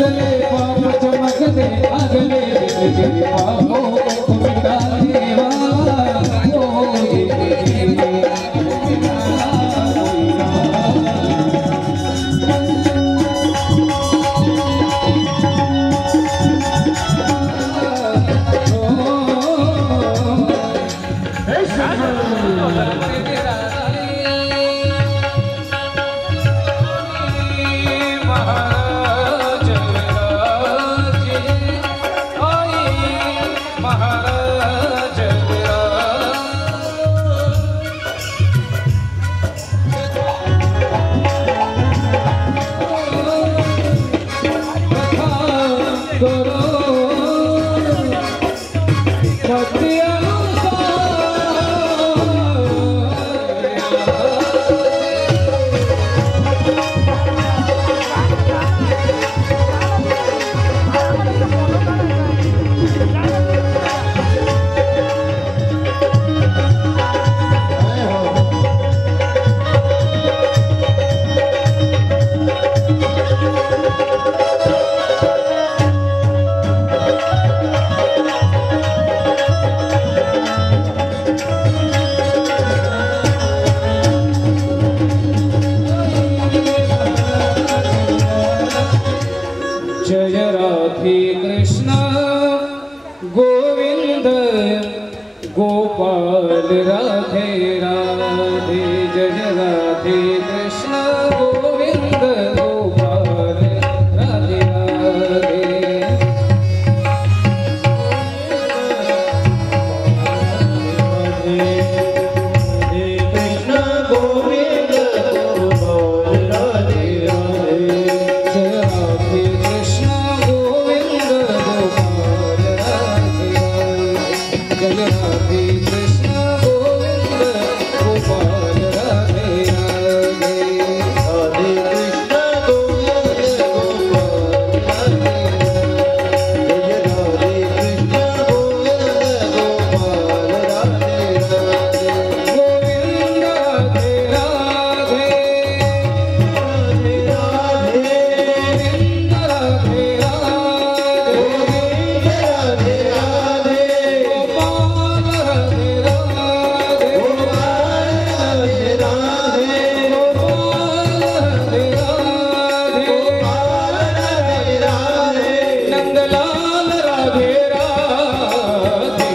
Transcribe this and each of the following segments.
चले पाप चमकते अगले दिन पापों को मिटा देवा गोपाल राधे राधे जय राधे कृष्ण गोविंद गोपाल राधे राधे कृष्ण गोविंद गोपाल राधे राधे जय राधे कृष्ण गोविंद गोपाल राधे राधे जय राधे कृष्ण गोविंद गोपाल राधे राधे राधे कृष्ण गोविंद गोपाल राधे जय राधे कृष्ण गोविंद गोपाल राधे राधे गोविंद राधे राधे राधे राधे गोविंद राधे राधे गोविंद राधे राधे गोपाल राधे राधे गोपाल राधे राधे गोपाल राधे राधे गोपाल राधे राधे नंदलाल राधे राधे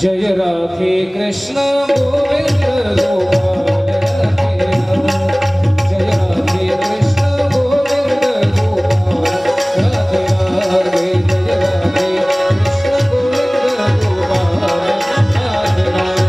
जय राधे कृष्ण गोविंद गोपाल राधे राधे जय राधे कृष्ण गोविंद गोपाल राधे राधे जय राधे कृष्ण गोविंद गोपाल राधे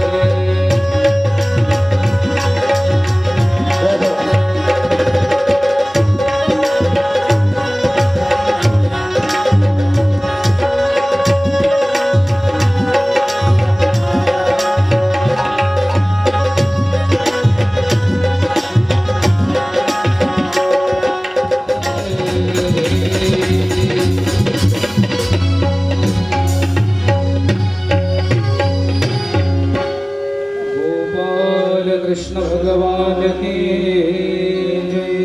गोपाल कृष्ण भगवान की जय।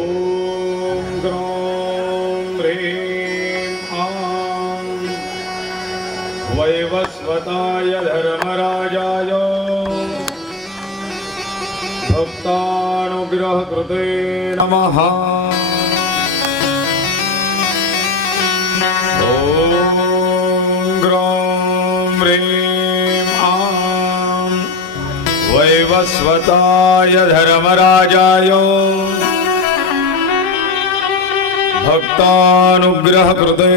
ॐ ग्रौं ह्रीं आं वैवस्वताय धर्मराजाय भक्तानुग्रहकृते नमः। ॐ ग्रौं ह्रीं आं वैवस्वताय धर्मराजाय भक्तानुग्रहकृते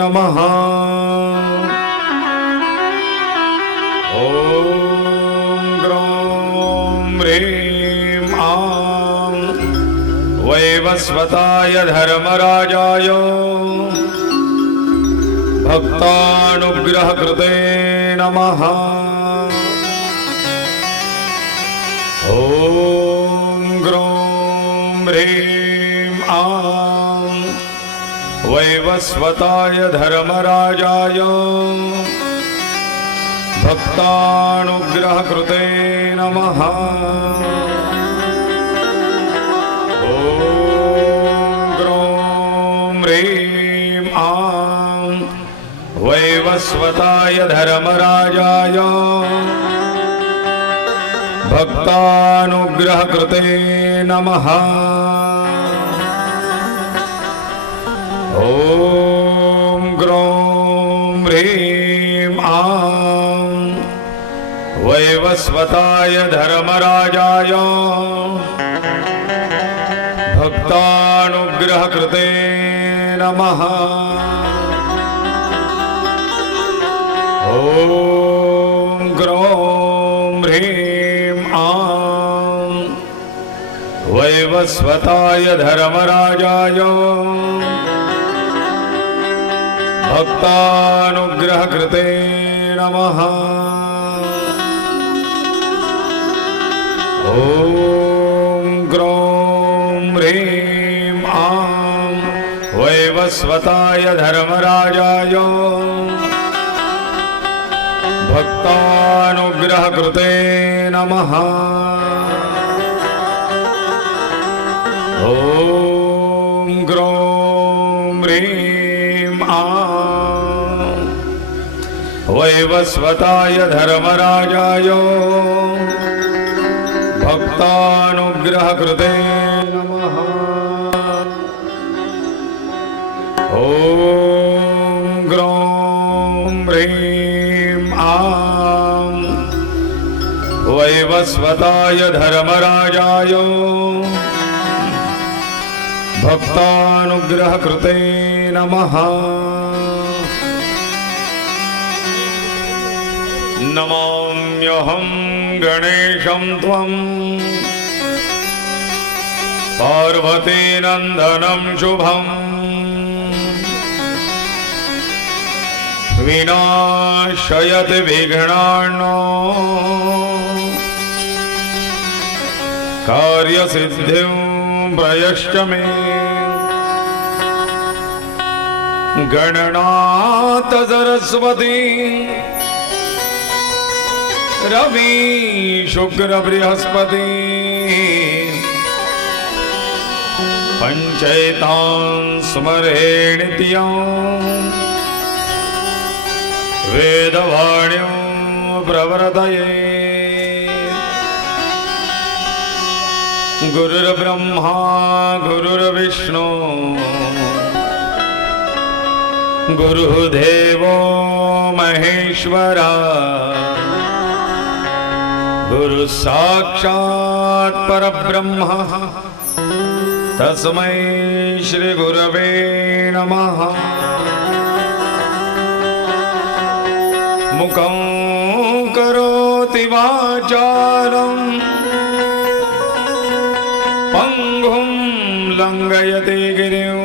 नमः। ॐ ग्रौं ह्रीं आं वैवस्वताय धर्मराजाय भक्तानुग्रहकृते नमः। ॐ ग्रौं ह्रीं आं वैवस्वताय धर्मराजाय भक्तानुग्रहकृते नमः। ह्रीं आं वैवस्वताय धर्मराजाय भक्तानुग्रहकृते नमः। ॐ ग्रौं ह्रीं आं वैवस्वताय धर्मराजाय भक्तानुग्रहकृते नमः। ॐ ग्रौं ह्रीं आं वैवस्वताय धर्मराजाय भक्तानुग्रहकृते नमः। ॐ ग्रौं ह्रीं आं वैवस्वताय धर्मराजाय भक्तानुग्रहकृते नमः। ॐ ग्रौं ह्रीं आं वैवस्वताय धर्मराजाय भक्तानुग्रहकृते नमः। ॐ ग्रौं ह्रीं आं वैवस्वताय धर्मराजाय भक्तानुग्रहकृते नमः। नमाम्यहं गणेशं त्वं पार्वतीनन्दनं शुभं विनाशयति विघ्नान् कार्यसिद्धिं प्रयश्च मे। गणनाथ सरस्वती रवि शुक्र बृहस्पति पंचैतां स्मरे नित्यं वेदवाण्यों प्रवर्तये। गुरुर्ब्रह्मा गुरुर्विष्णु गुरुदेवो महेश्वरा गुरु साक्षात् परब्रह्म तस्मै श्री गुरवे नमः। मुखं करोति वाचालं पंगुं लंघयते गिरिं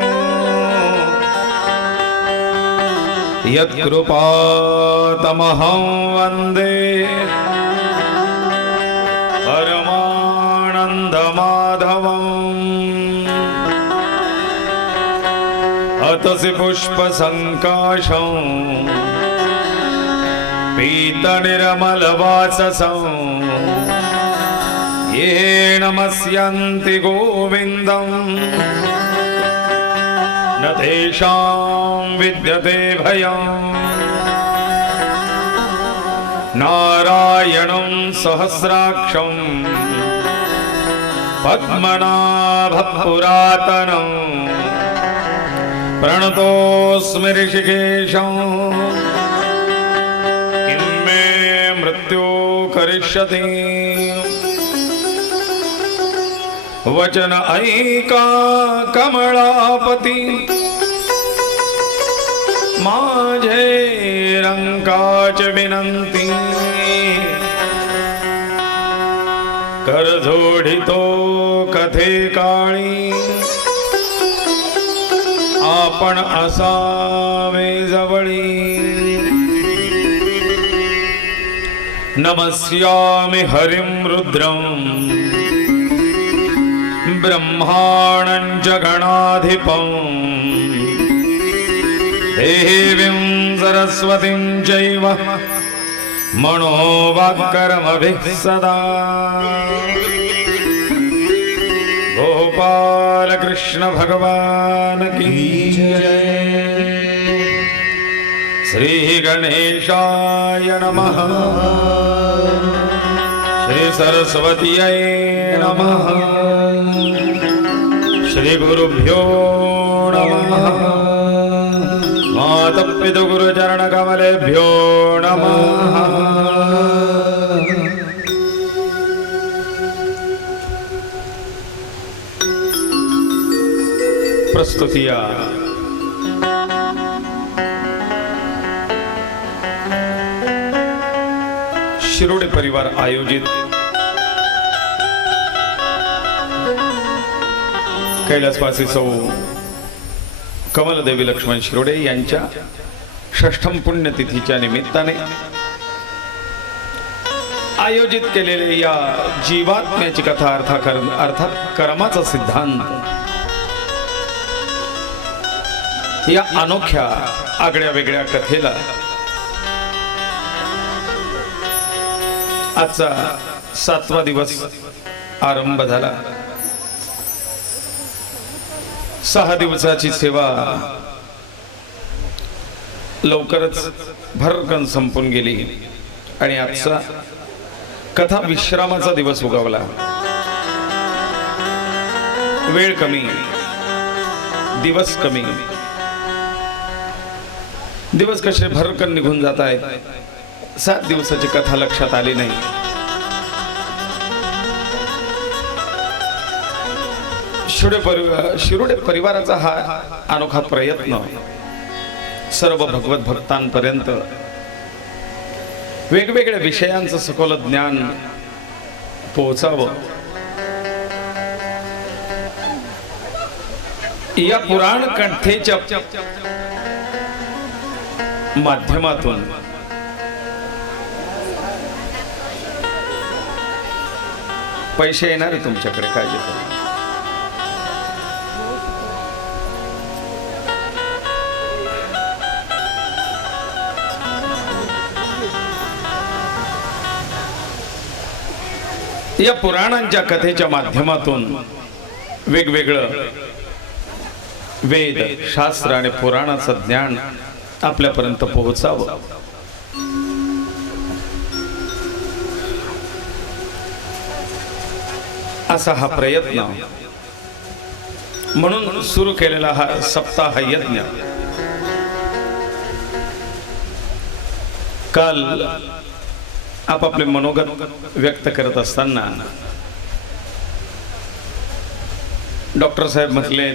यत्कृपातमहं वन्दे परमानन्दमाधवम्। अतसि पुष्पसङ्काशं पीतनिर्मलवाससं ये नमस्यन्ति गोविन्दं न तेषां विद्यते भयम्। नारायणं सहस्राक्षं पद्मनाभपुरातनं प्रणतोऽस्मि ऋषिकेशं। किं मे मृत्यु करिष्यति वचन ऐका कमलापति माझे रंकाच विनंती। कर जोडितो कथे काळी आपण असावे जवळी। नमस्यामि हरिं रुद्रं ब्रह्माणं च गणाधिपं देवीं सरस्वतीं चैव मनोवाक्करमभिः सदा। गोपाल कृष्ण भगवान की जय। श्री गणेशाय नमः। श्री सरस्वतीयै नमः। श्री गुरुभ्यो नमः। मातपितु गुरुचरण कमलेभ्यो नमः। प्रस्तुतिया शिरोडे परिवार आयोजित कैलासवासी सौ कमलदेवी लक्ष्मण शिरोडे यांच्या षष्ठम पुण्यतिथीच्या निमित्ताने आयोजित केलेले या जीवात्म्याची कथा अर्थात कर्माचा सिद्धांत या अनोख्या आगळ्या वेगळ्या कथेला आजचा 7वा दिवस आरंभ झाला। 6 दिवसाची सेवा लवकरच भरकन संपून गेली आणि आजचा कथा विश्रामाचा दिवस उगवला। वेळ कमी, दिवस कमी, दिवस कसे भरकन निघून जात आहेत। 7 दिवसाची कथा लक्षात आली नाही। शिरोडे परिवाराचा हा अनोखा प्रयत्न सर्व भगवत भक्तांपर्यंत वेगवेगळ्या विषयांचं सखोल ज्ञान पोहोचावं या पुराण कथेच्या माध्यमातून पैसे येणार आहे तुमच्याकडे, काळजी करू। या पुराणांच्या कथेच्या माध्यमातून वेगवेगळं वेद शास्त्र आणि पुराणाचं ज्ञान आपल्यापर्यंत पोहोचावं असा हा प्रयत्न म्हणून सुरू केलेला हा सप्ताह यज्ञ काल आपापले मनोगत व्यक्त करत असताना डॉक्टर साहेब म्हटले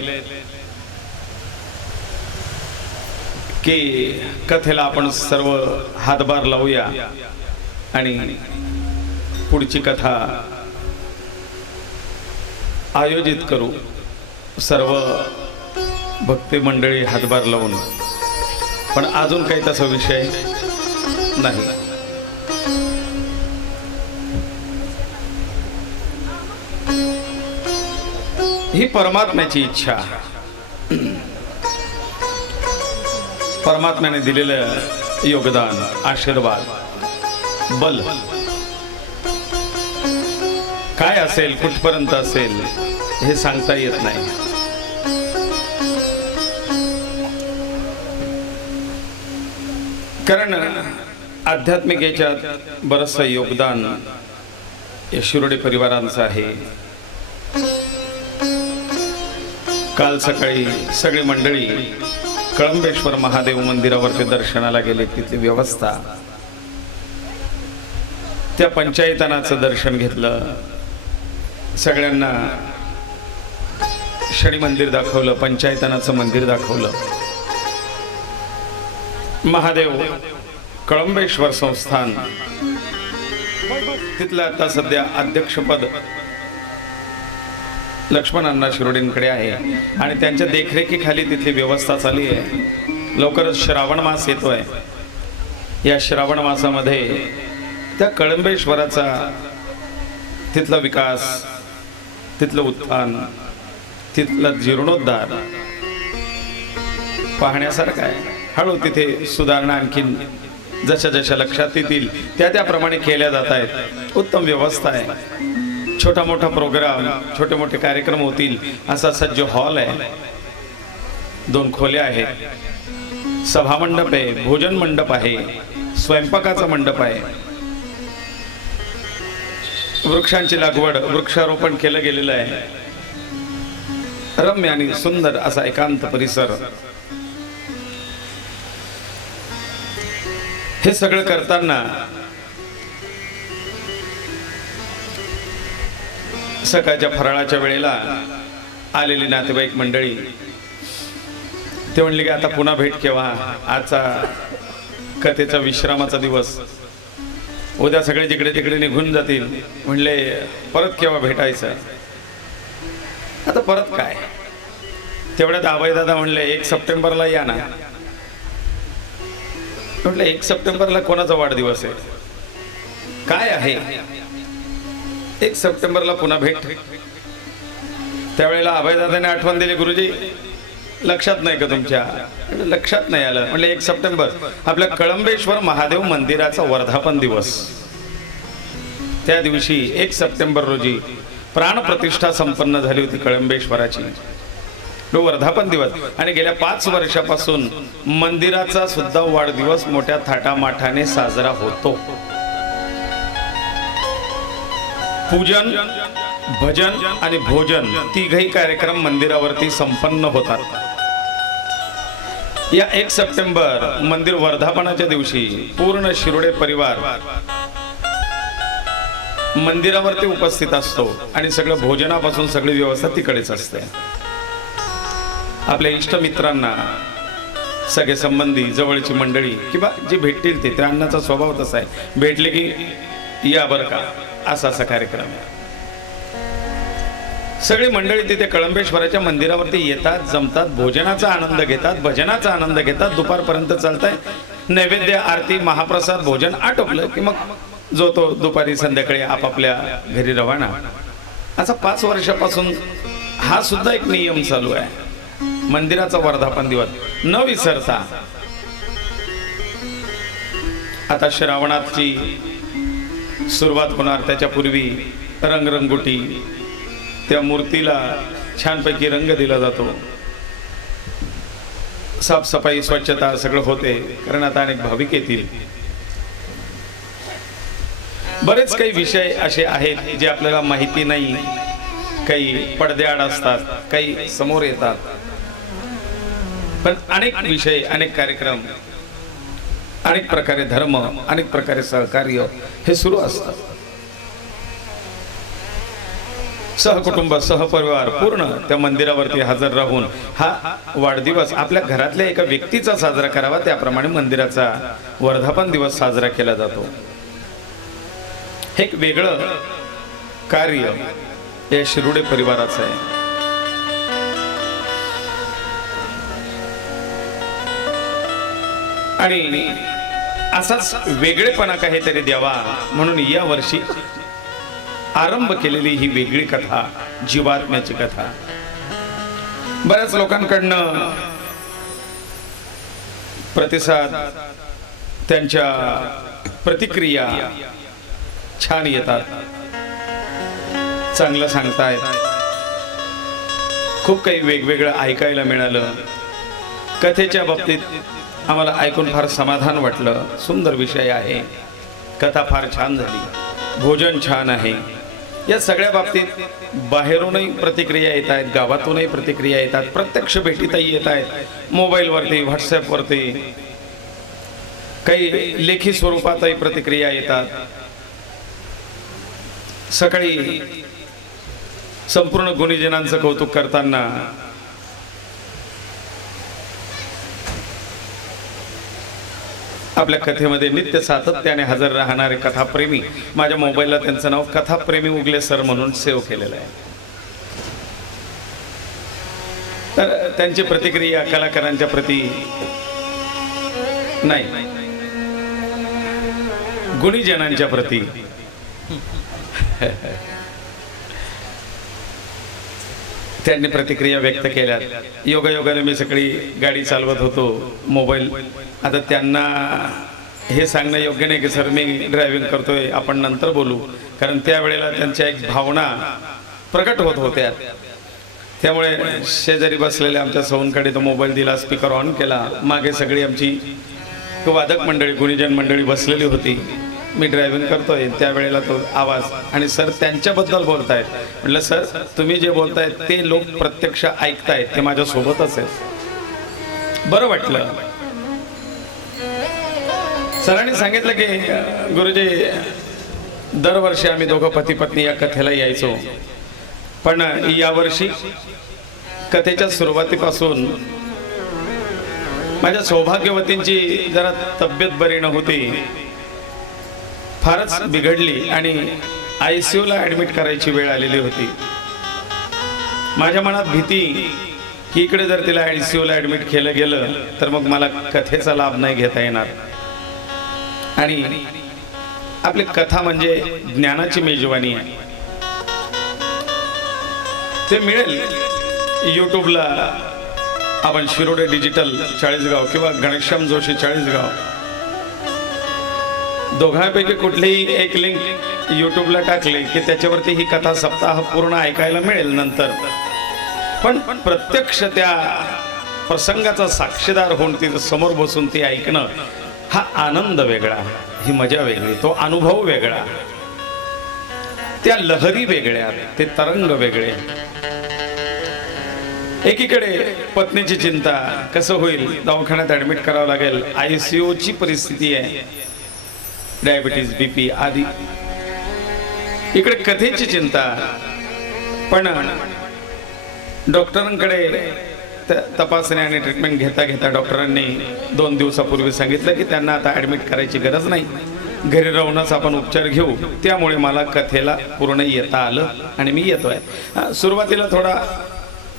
की कथेला आपण सर्व हातभार लावूया आणि पुढची कथा आयोजित करू, सर्व भक्ती मंडळी हातभार लावून। पण अजून काही तसा विषय नाही। ही परमात्म्याची इच्छा, परमात्म्याने दिलेलं योगदान, आशीर्वाद, बल काय असेल, कुठपर्यंत असेल हे सांगता येत नाही। कारण आध्यात्मिक याच्यात बरंचसं योगदान या शिरोडे परिवारांचं आहे। काल सकाळी सगळी मंडळी कळंबेश्वर महादेव मंदिरावरती दर्शनाला गेले। तिथली व्यवस्था, त्या पंचायतनाचं दर्शन घेतलं, सगळ्यांना शनी मंदिर दाखवलं, पंचायतनाचं मंदिर दाखवलं। महादेव कळंबेश्वर संस्थान तिथलं आता सध्या अध्यक्षपद लक्ष्मणांना शिरोडेंकडे आहे आणि त्यांच्या देखरेखीखाली तिथली व्यवस्था चालली आहे। लवकरच श्रावण मास येतोय। या श्रावण मासामध्ये त्या कळंबेश्वराचा तिथला विकास, तिथलं उत्थान, तिथला जीर्णोद्धार पाहण्यासारखं आहे। हळू तिथे सुधारणा आणखीन जशा जशा लक्षात येतील त्याप्रमाणे केल्या जात आहेत। उत्तम व्यवस्था आहे, छोटा मोठा प्रोग्राम, छोटे मोठे कार्यक्रम होतील असा सज्ज हॉल आहे, 2 खोल्या आहेत, सभा मंडप आहे, भोजन मंडप आहे, स्वयंपाकाचा मंडप आहे, वृक्षांची लागवड, वृक्षारोपण केलं गेलेलं आहे, रम्य आणि सुंदर असा एकांत परिसर. हे सगळं करताना सकाळच्या फराळाच्या वेळेला आलेली नातेवाईक मंडळी ते म्हणले की आता पुन्हा भेट केव्हा, आजचा कथेचा विश्रामाचा दिवस, उद्या सगळे जिकडे तिकडे निघून जातील, म्हणले परत केव्हा भेटायचं. आता परत काय, तेवढ्यात आबाई दादा म्हणले 1 सप्टेंबरला या ना. म्हटलं 1 सप्टेंबरला कोणाचा वाढदिवस आहे, काय आहे, 1 सप्टेंबरला पुन्हा भेट. त्यावेळेला अभयदादाने आठवण दिली, गुरुजी लक्षात नाही का तुमच्या? लक्षात नाही आलं. म्हणजे 1 सप्टेंबर आपल्या कळंबेश्वर महादेव मंदिराचा वर्धापन दिवस. त्या दिवशी 1 सप्टेंबर रोजी प्राणप्रतिष्ठा संपन्न झाली होती कळंबेश्वराची. तो वर्धापन दिवस. आणि गेल्या 5 वर्षापासून मंदिराचा सुद्धा वाढदिवस मोठ्या थाटामाठाने साजरा होतो. पूजन, भजन आणि भोजन तिघही कार्यक्रम मंदिरावरती संपन्न होतात. या 1 सप्टेंबर मंदिर वर्धापनाच्या दिवशी पूर्ण शिरोडे परिवार मंदिरावरती उपस्थित असतो आणि सगळं भोजनापासून सगळी व्यवस्था तिकडेच असते. आपल्या इष्टमित्रांना, सगळे संबंधी, जवळची मंडळी किंवा जी भेटतील ते, त्या अन्नाचा स्वभाव तसा आहे, भेटले की या बरं का, असा कार्यक्रम आहे. सगळी मंडळी तिथे कळंबेश्वराच्या मंदिरावरती येतात, जमतात, भोजनाचा आनंद घेतात, भजनाचा आनंद घेतात, दुपारपर्यंत चालताय. नैवेद्य, आरती, महाप्रसाद, भोजन आटोपलं की मग जो तो दुपारी संध्याकाळी आपापल्या घरी रवाना. असा 5 वर्षापासून हा सुद्धा एक नियम चालू आहे. मंदिराचा वर्धापन दिवस न विसरता. आता श्रावणाची सुरुवात होणार, त्याच्या पूर्वी रंगरंगोटी, त्या मूर्तीला छानपैकी रंग दिला जातो, साफसफाई, स्वच्छता सगळं होते. कारण आता अनेक भाविक येतील. बरेच काही विषय असे आहेत जे आपल्याला माहिती नाही, काही पडद्याआड असतात, काही समोर येतात. पण अनेक विषय, अनेक कार्यक्रम, अनेक प्रकारे धर्म, अनेक प्रकारे सहकार्य हे सुरू असतात. सहकुटुंब, सहपरिवार पूर्ण त्या मंदिरावरती हजर राहून हा वाढदिवस आपल्या घरातल्या एका व्यक्तीचा साजरा करावा, त्याप्रमाणे मंदिराचा वर्धापन दिवस साजरा केला जातो. हे एक वेगळं कार्य या शिरोडे परिवाराचं आहे. आणि असाच वेगळेपणा काहीतरी द्यावा म्हणून या वर्षी आरंभ केलेली ही वेगळी कथा, जीवात्म्याची कथा. बऱ्याच लोकांकडनं प्रतिसाद, त्यांच्या प्रतिक्रिया छान येतात, चांगलं सांगतायत. खूप काही वेगवेगळं ऐकायला मिळालं. कथेच्या बाबतीत आम्हाला ऐकून फार समाधान वाटलं. सुंदर विषय आहे, कथा फार छान झाली, भोजन छान आहे. या सगळ्या बाबतीत बाहेरूनही प्रतिक्रिया येत आहेत, गावातूनही प्रतिक्रिया येतात, प्रत्यक्ष भेटीतही येत आहेत, मोबाईलवरती, व्हॉट्सॲपवरती, काही लेखी स्वरूपातही प्रतिक्रिया येतात. सकाळी संपूर्ण गुणीजनांचं कौतुक करताना आपल्या कथेमध्ये नित्य सातत्याने हजर राहणारे कथाप्रेमी, माझ्या मोबाईलला त्यांचं नाव कथाप्रेमी उगले सर म्हणून सेव्ह केलेलं आहे. तर त्यांची प्रतिक्रिया कलाकारांच्या प्रती नाही, गुणीजनांच्या प्रती त्यांनी प्रतिक्रिया व्यक्त केल्या. योगायोगाने मी सकाळी गाडी चालवत होतो, मोबाईल, आता त्यांना हे सांगणं योग्य नाही की सर मी ड्रायव्हिंग करतोय, आपण नंतर बोलू, कारण त्यावेळेला त्यांच्या एक भावना प्रकट होत होत्या. त्यामुळे शेजारी बसलेल्या आमच्या सौंदकडे तो मोबाईल दिला, स्पीकर ऑन केला, मागे सगळी आमची वादक मंडळी, गुणीजन मंडळी बसलेली होती. मी ड्रायव्हिंग करतोय त्यावेळेला तो आवाज, आणि सर त्यांच्याबद्दल बोलतायत. म्हटलं सर तुम्ही जे बोलतायत ते लोक प्रत्यक्ष ऐकतायत, ते माझ्या सोबतच आहेत. बरं वाटलं. सरांनी सांगितलं की गुरुजी दरवर्षी आम्ही दोघं पती पत्नी या कथेला यायचो, पण यावर्षी कथेच्या सुरुवातीपासून माझ्या सौभाग्यवतींची जरा तब्येत बरी नव्हती, फारच बिघडली आणि ICU ला ॲडमिट करायची वेळ आलेली होती. माझ्या मनात भीती की इकडे जर तिला ICU ला ॲडमिट केलं गेलं तर मग मला कथेचा लाभ नाही घेता येणार. आणि आपली कथा म्हणजे ज्ञानाची मेजवानी आहे, ते मिळेल यूट्यूबला. आपण शिरोडे डिजिटल चाळीसगाव किंवा घनश्याम जोशी चाळीसगाव दोघांपैकी कुठलीही एक लिंक यूट्यूबला टाकली की त्याच्यावरती ही कथा सप्ताह पूर्ण ऐकायला मिळेल नंतर. पण प्रत्यक्ष त्या प्रसंगाचा साक्षीदार होऊन तिथं समोर बसून ती ऐकणं, हा आनंद वेगळा, ही मजा वेगळी, तो अनुभव वेगळा, त्या लहरी वेगळ्या, ते तरंग वेगळे. एकीकडे पत्नीची चिंता, कसं होईल, दवाखान्यात ॲडमिट करावं लागेल, ICU ची परिस्थिती आहे, डायबिटीज, BP आदी. इकडे कथेची चिंता. पण डॉक्टरांकडे तपासणी आणि ट्रीटमेंट घेता घेता डॉक्टरांनी 2 दिवसापूर्वी सांगितलं की त्यांना आता ॲडमिट करायची गरज नाही, घरी राहूनच आपण उपचार घेऊ. त्यामुळे मला कथेला पूर्ण येता आलं आणि मी येतोय. सुरुवातीला थोडा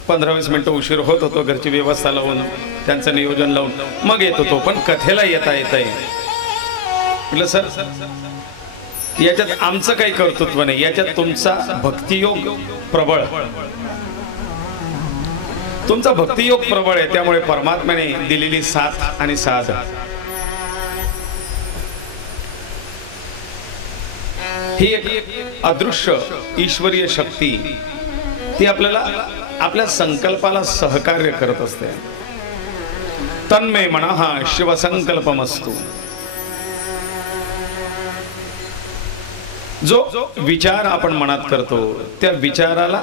15-20 मिनिटं उशीर होत होतो, घरची व्यवस्था लावून त्यांचं नियोजन लावून मग येत होतो, पण कथेला येता येत आहे. म्हटलं सर याच्यात आमचं काही कर्तृत्व नाही, याच्यात तुमचा भक्तियोग प्रबळ, तुमचा भक्तियोग प्रबळ आहे. त्यामुळे परमात्म्याने दिलेली साथ आणि साध ही एक अदृश्य ईश्वरीय शक्ती, ती आपल्याला आपल्या संकल्पाला सहकार्य करत असते. तन्मे मनः शिवसंकल्पमस्तु. जो विचार आपण मनात करतो त्या विचाराला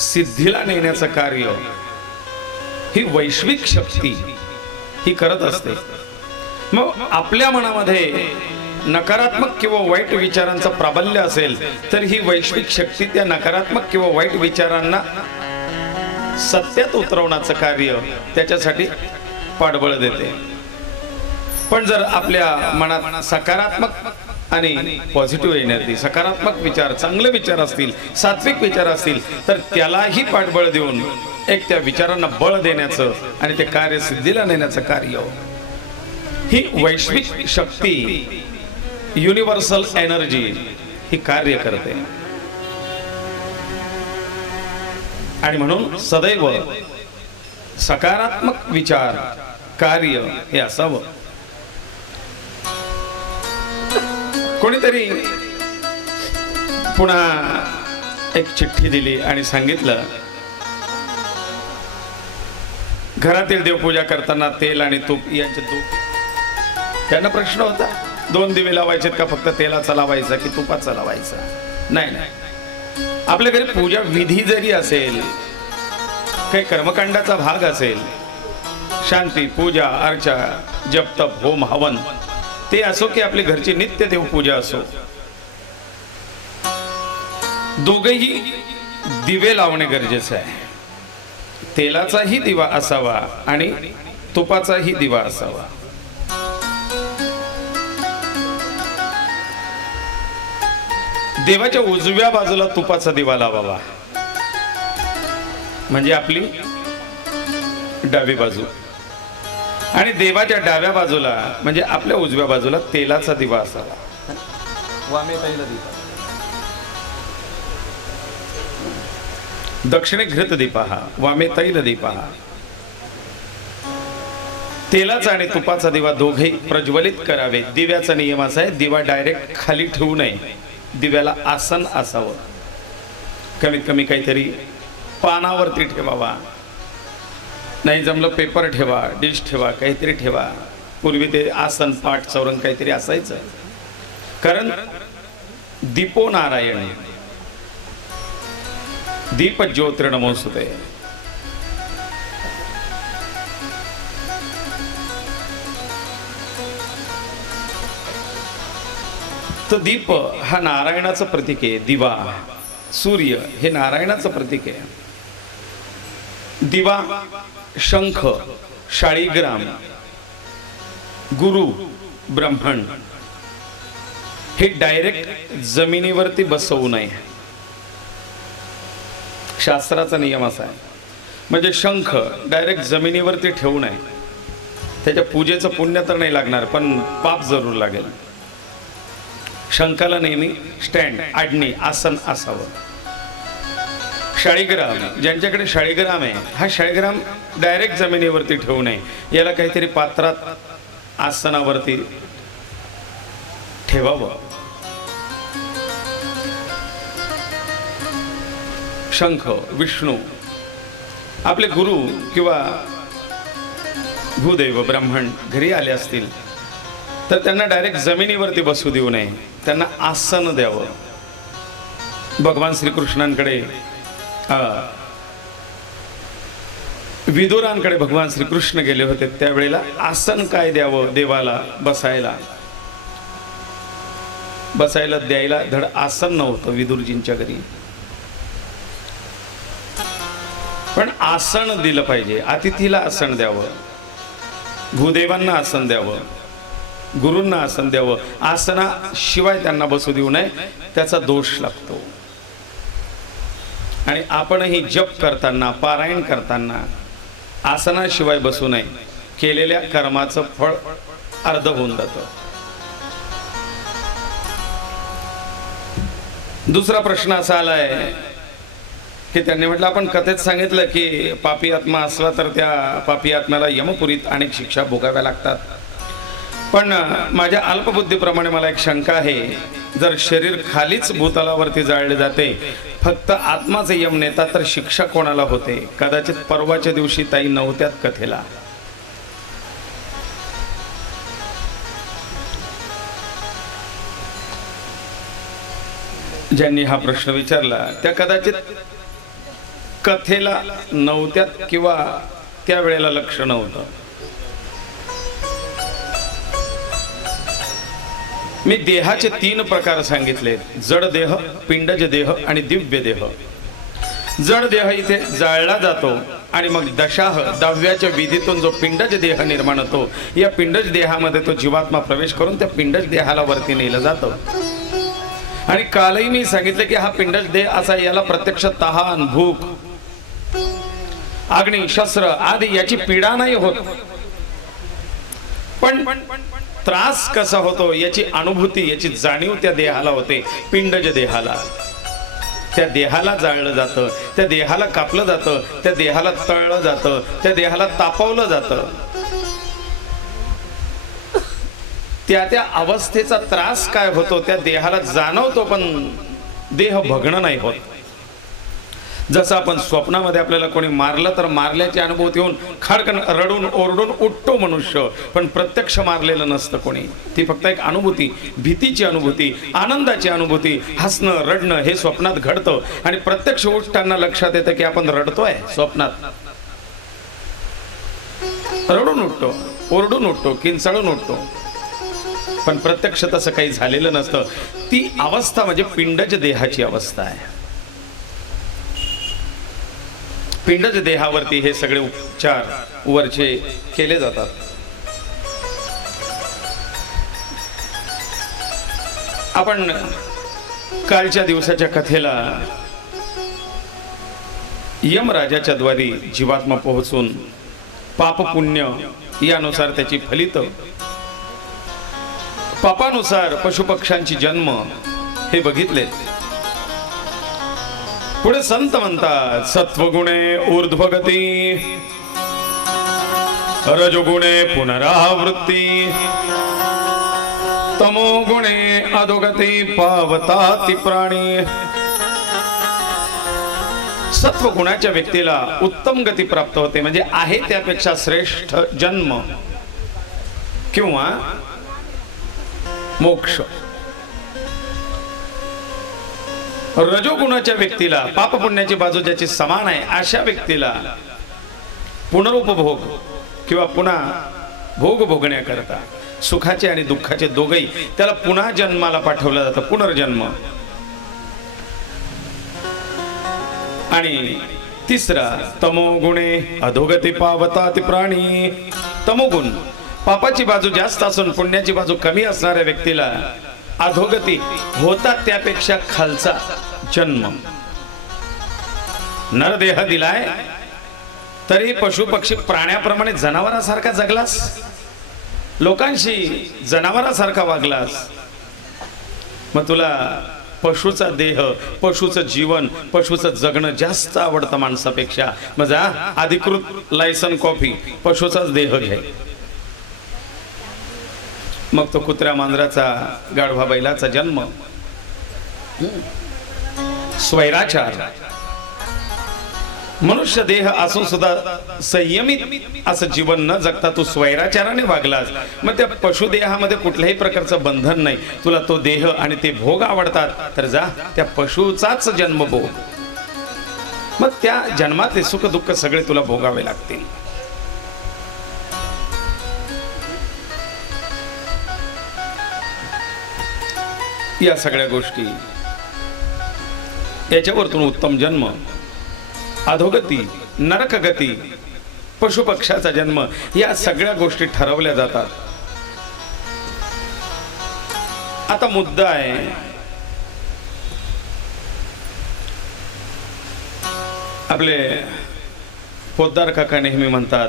सिद्धीला नेण्याचं कार्य ही वैश्विक शक्ती ही करत असते. मग आपल्या मनामध्ये नकारात्मक किंवा वाईट विचारांचा प्राबल्य असेल तर ही वैश्विक शक्ती त्या नकारात्मक किंवा वाईट विचारांना सत्यात उतरवण्याचं कार्य त्याच्यासाठी पाठबळ देते. पण जर आपल्या मनात सकारात्मक आणि पॉझिटिव्ह एनर्जी, सकारात्मक विचार, चांगले विचार असतील, सात्विक विचार असतील तर त्यालाही पाठबळ देऊन एक त्या विचारांना बळ देण्याचं आणि ते कार्य सिद्धीला नेण्याचं कार्य ही वैश्विक शक्ती, युनिव्हर्सल एनर्जी ही कार्य करते. आणि म्हणून सदैव सकारात्मक विचार कार्य हे असावं. कोणीतरी पुन्हा एक चिठ्ठी दिली आणि सांगितलं घरातील देवपूजा करताना तेल आणि तूप यांचे तूप. त्यांना प्रश्न होता 2 दिवे लावायचे का फक्त तेलाचा लावायचा की तुपाचा लावायचा? नाही नाही, आपल्या घरी पूजा विधी जरी असेल, काही कर्मकांडाचा भाग असेल, शांती पूजा अर्चा जप तप होम हवन ते असो की आपली घरची नित्य देवपूजा असो, दोघेही दिवे लावणे गरजेचे आहे. तेलाचाही दिवा असावा आणि तुपाचाही दिवा असावा. देवाच्या उजव्या बाजूला तुपाचा दिवा लावावा म्हणजे आपली डावी बाजू, आणि देवाच्या डाव्या बाजूला म्हणजे आपल्या उजव्या बाजूला तेलाचा दिवा असावा. दक्षिणे घृत दीपः वामे तैल दीपः. तेलाचा आणि तुपाचा दिवा दोघेही प्रज्वलित करावे. दिव्याचा नियम असा आहे, दिवा डायरेक्ट खाली ठेवू नये, दिव्याला आसन असावं. कमीत कमी काहीतरी पानावरती ठेवावा, नाही जमलं पेपर ठेवा, डिश ठेवा, काहीतरी ठेवा. पूर्वी ते आसन पाठ चौरंग काहीतरी असायचं. कारण दीपो नारायण, दीप ज्योतिर्नमोस्तुते. तो दीप हा नारायणाचं प्रतीक आहे. दिवा, सूर्य हे नारायणाचं प्रतीक आहे. दिवा, शंख, शाळीग्राम, गुरु, ब्राह्मण हे डायरेक्ट जमिनीवरती बसवू नये. शास्त्राचा नियम असा आहे. म्हणजे शंख डायरेक्ट जमिनीवरती ठेवू नये. त्याच्या पूजेचं पुण्य तर नाही लागणार, पण पाप जरूर लागेल. शंखाला नेहमी स्टँड, आडणी, आसन असावं. शाळीग्राम, ज्यांच्याकडे शाळीग्राम आहे, हा शाळीग्राम डायरेक्ट जमिनीवरती ठेवू नये. याला काहीतरी पात्रात, आसनावरती ठेवावं. शंख, विष्णू, आपले गुरु किंवा भूदेव ब्राह्मण घरी आले असतील तर त्यांना डायरेक्ट जमिनीवरती बसू देऊ नये, त्यांना आसन द्यावं. भगवान श्रीकृष्णांकडे विदुरांकडे भगवान श्रीकृष्ण गेले होते, त्यावेळेला आसन काय द्यावं देवाला बसायला, बसायला द्यायला धड आसन नव्हतं विदुरजींच्या घरी. पण आसन दिलं पाहिजे. अतिथीला आसन द्यावं, भूदेवांना आसन द्यावं, गुरूंना आसन द्यावं. आसनाशिवाय त्यांना बसू देऊ नये, त्याचा दोष लागतो. आणि आपणही जप करताना, पारायण करताना आसनाशिवाय बसू नये. केलेल्या कर्माचं फळ अर्ध होऊन जातं. दुसरा प्रश्न असा आलाय की त्यांनी म्हटलं, आपण कथेत सांगितलं की पापी आत्मा असला तर त्या पापी आत्म्याला यमपुरीत अनेक शिक्षा भोगाव्या लागतात. पण माझ्या अल्पबुद्धीप्रमाणे मला एक शंका आहे. जर शरीर खालीच भूतलावरती जाळले जाते, फक्त आत्माच यम नेता, तर शिक्षा कोणाला होते? कदाचित परवाच्या दिवशी ताई नव्हत्यात कथेला. ज्यांनी हा प्रश्न विचारला त्या कदाचित कथेला नव्हत्यात किंवा त्या वेळेला लक्ष नव्हतं. मी देहाचे 3 प्रकार सांगितले: जड देह, पिंडज देह आणि दिव्य देह. जड देह इथे जाळला जातो आणि मग दशाह 10व्याच्या विधीतून जो पिंडज देह निर्माण होतो, या पिंडज देहामध्ये तो जीवात्मा प्रवेश करून त्या पिंडज देहाला वरती नेलं जातं. आणि कालही मी सांगितलं की हा पिंडज देह असा, याला प्रत्यक्ष तहान, भूक, अग्नी, शस्त्र आदी याची पीडा नाही होत. पण त्रास कसा होतो याची अनुभूती, याची जाणीव त्या देहाला होते. पिंडज देहाला, त्या देहाला जाळलं जातं, त्या देहाला कापलं जातं, त्या देहाला तळलं जातं, त्या देहाला तापवलं जातं. त्या अवस्थेचा त्रास काय होतो त्या देहाला जाणवतो, पण देह भग्न नाही होत. जसं आपण स्वप्नामध्ये आपल्याला कोणी मारलं तर मारल्याची अनुभूती होऊन खडकन रडून ओरडून उठतो मनुष्य, पण प्रत्यक्ष मारलेलं नसतं कोणी. ती फक्त एक अनुभूती, भीतीची अनुभूती, आनंदाची अनुभूती, हसणं, रडणं हे स्वप्नात घडतं. आणि प्रत्यक्ष उठताना लक्षात येतं की आपण रडतोय स्वप्नात. रडून उठतो, ओरडून उठतो, किंचाळून उठतो, पण प्रत्यक्ष तसं काही झालेलं नसतं. ती अवस्था म्हणजे पिंडज देहाची अवस्था आहे. पिंडज देहावरती हे सगळे उपचार वरचे केले जातात. आपण कालच्या दिवसाच्या कथेला यमराजाच्या द्वारी जीवात्मा पोहोचून पाप पुण्य यानुसार त्याची फलित, पापानुसार पशुपक्ष्यांची जन्म हे बघितले. पुढे संत म्हणतात, सत्वगुणे ऊर्ध्वगती रजोगुणे पुनरावृत्ती तमोगुणे अधोगती पावताति प्राणी. सत्वगुणाच्या व्यक्तीला उत्तम गती प्राप्त होते, म्हणजे आहे त्यापेक्षा श्रेष्ठ जन्म किंवा मोक्ष. रजोगुणाच्या व्यक्तीला पाप पुण्याची बाजू ज्याची समान आहे अशा व्यक्तीला पुनरुपभोग किंवा पुन्हा भोग भोगण्याकरता सुखाचे आणि दुःखाचे दोघही त्याला पुन्हा जन्माला पाठवलं जातं, पुनर्जन्म. आणि तिसरा तमोगुणे अधोगती पावताति प्राणी. तमोगुण पापाची बाजू जास्त असून पुण्याची बाजू कमी असणाऱ्या व्यक्तीला अधोगती होतात त्यापेक्षा खालचा जन्म. नरदेह दिलाय तरी पशु पक्षी प्राण्याप्रमाणे जनावरांसारखा जगलास, लोकांशी जनावरांसारखा वागलास, मग तुला पशुचा देह, पशुचं जीवन, पशुचं जगणं जास्त आवडतं माणसापेक्षा. मग जा अधिकृत लायसन कॉपी पशुचाच देह घे. मग तो कुत्र्या मांजराचा गाढवा बैलाचा जन्म. स्वैराचार. मनुष्य देह असून सुद्धा संयमित असं जीवन न जगता तू स्वैराचाराने वागलास, मग त्या पशुदेहामध्ये कुठल्याही प्रकारचं बंधन नाही. तुला तो देह आणि ते भोग आवडतात, तर जा त्या पशुचाच जन्म भोग. मग त्या जन्मातले सुख दुःख सगळे तुला भोगावे लागतील. या सगळ्या गोष्टी, याच्यावरतून उत्तम जन्म, अधोगती, नरकगती, पशुपक्षाचा जन्म, या सगळ्या गोष्टी ठरवल्या जातात. आता मुद्दा आहे, आपले पोद्दार काका नेहमी म्हणतात,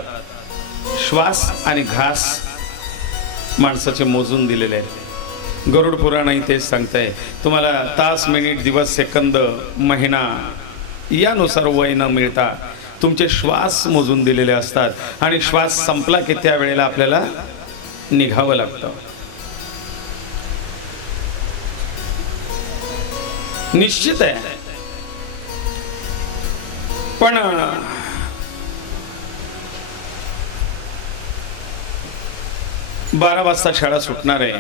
श्वास आणि घास माणसाचे मोजून दिलेले आहेत. गरुड पुराणही तेच सांगतंय. तुम्हाला तास, मिनिट, दिवस, सेकंद, महिना यानुसार वय न मिळता तुमचे श्वास मोजून दिलेले असतात, आणि श्वास संपला की त्या वेळेला आपल्याला निघावं लागतं. निश्चित आहे, पण बारा वाजता शाळा सुटणार आहे,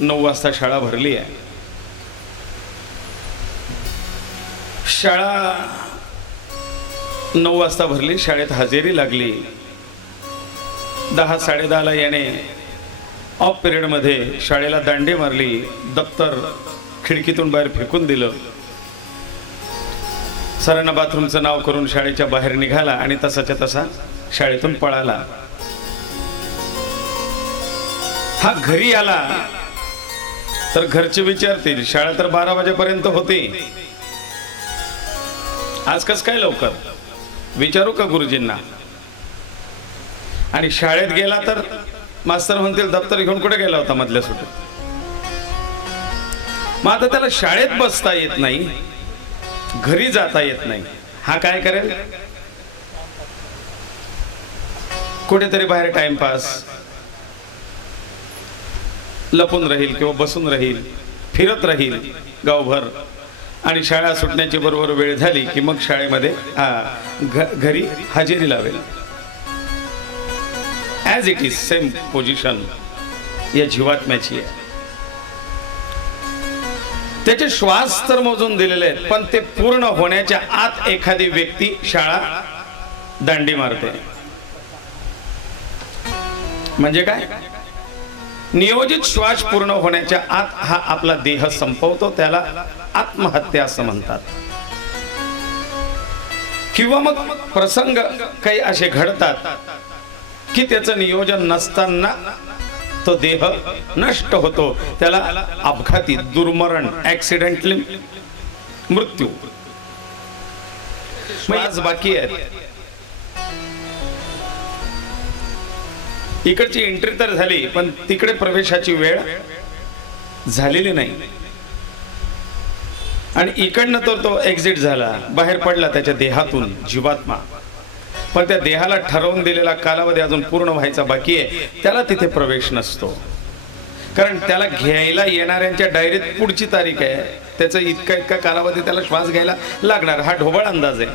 9 वाजता शाळा भरली आहे. शाळा 9 वाजता भरली, शाळेत हजेरी लागली. 10, 10:30 येणे, ऑफ पिरियड मध्ये शाळेला दांडी मारली, दप्तर खिडकीतून बाहेर फेकून दिलं, सरांना बाथरूमचं नाव करून शाळेच्या बाहेर निघाला आणि तसाच्या तसा शाळेतून पळाला. हा घरी आला तर घरचे विचारतील, शाळा तर 12 वाजेपर्यंत होती, आज कस काय लवकर? विचारू का गुरुजींना? आणि शाळेत गेला तर मास्तर म्हणतील, दप्तर घेऊन कुठे गेला होता मधल्या सुट्टीत? मग आता त्याला शाळेत बसता येत नाही, घरी जाता येत नाही, हा काय करेल? कुठेतरी बाहेर टाइमपास, लपून राहील किंवा बसून राहील, फिरत राहील गावभर, आणि शाळा सुटण्याची बरोबर वेळ झाली की मग शाळेमध्ये घरी हजेरी लावेल. As it is same position या जीवात्म्याची आहे. त्याचे श्वास तर मोजून दिलेले आहेत, पण ते पूर्ण होण्याच्या आत एखादी व्यक्ती शाळा दांडी मारते. म्हणजे काय? नियोजित श्वास पूर्ण होण्याच्या आत हा आपला देह संपवतो, त्याला आत्महत्या असं म्हणतात. किंवा मग प्रसंग काही असे घडतात की त्याचं नियोजन नसताना तो देह नष्ट होतो, त्याला अपघाती, दुर्मरण, ऍक्सिडेंटली मृत्यू. श्वास बाकी आहेत. इकडची एंट्री तर झाली, पण तिकडे प्रवेशाची वेळ झालेली नाही. आणि इकडनं तर तो एक्झिट झाला, बाहेर पडला त्याच्या देहातून जीवात्मा. पण त्या देहाला ठरवून दिलेला कालावधी अजून पूर्ण व्हायचा बाकी आहे, त्याला तिथे प्रवेश नसतो. कारण त्याला घ्यायला येणाऱ्यांच्या डायरीत पुढची तारीख आहे, त्याचा इतका कालावधी त्याला श्वास घ्यायला लागणार. हा ढोबळ अंदाज आहे.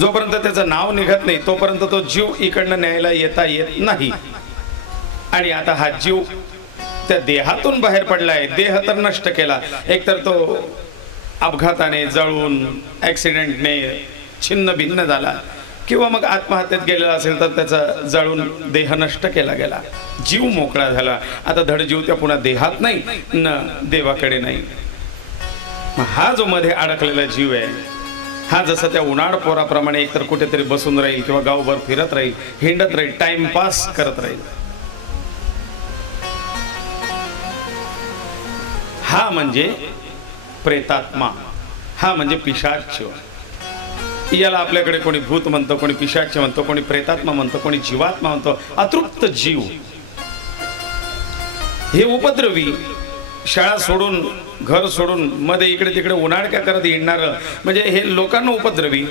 जोपर्यंत त्याचं नाव निघत नाही तोपर्यंत तो जीव इकडनं न्यायला येता येत नाही. आणि आता हा जीव त्या देहातून बाहेर पडलाय. देह तर नष्ट केला, एकतर तो अपघाताने जळून ऍक्सिडेंटने छिन्न भिन्न झाला, किंवा मग आत्महत्येत गेलेला असेल तर त्याचा जळून देह नष्ट केला गेला, जीव मोकळा झाला. आता धड जीव त्या पुन्हा देहात नाही न देवाकडे नाही. हा जो मध्ये अडकलेला जीव आहे, हा जसा त्या उन्हाळ पोराप्रमाणे एकतर कुठेतरी बसून राहील किंवा गावभर फिरत राहील, हिंडत राहील, टाइमपास करत राहील. हा म्हणजे प्रेतात्मा, हा म्हणजे पिशाच. याला आपल्याकडे कोणी भूत म्हणतो, कोणी पिशाच म्हणतो, कोणी प्रेतात्मा म्हणतो, कोणी जीवात्मा म्हणतो. अतृप्त जीव हे उपद्रवी, शाळा सोडून घर सोडून मध्ये इकडे तिकडे उन्हाळक्या करत येणार, म्हणजे हे लोकांना उपद्रवी.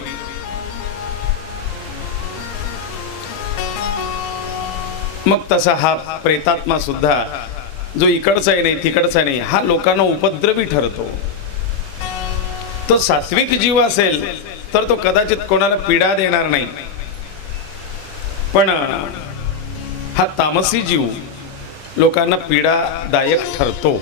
मग तसा हा प्रेतात्मा सुद्धा जो इकडचा आहे नाही तिकडचा नाही, हा लोकांना उपद्रवी ठरतो. तो सात्विक जीव असेल तर तो कदाचित कोणाला पीडा देणार नाही, पण हा तामसी जीव लोकांना पीडादायक ठरतो.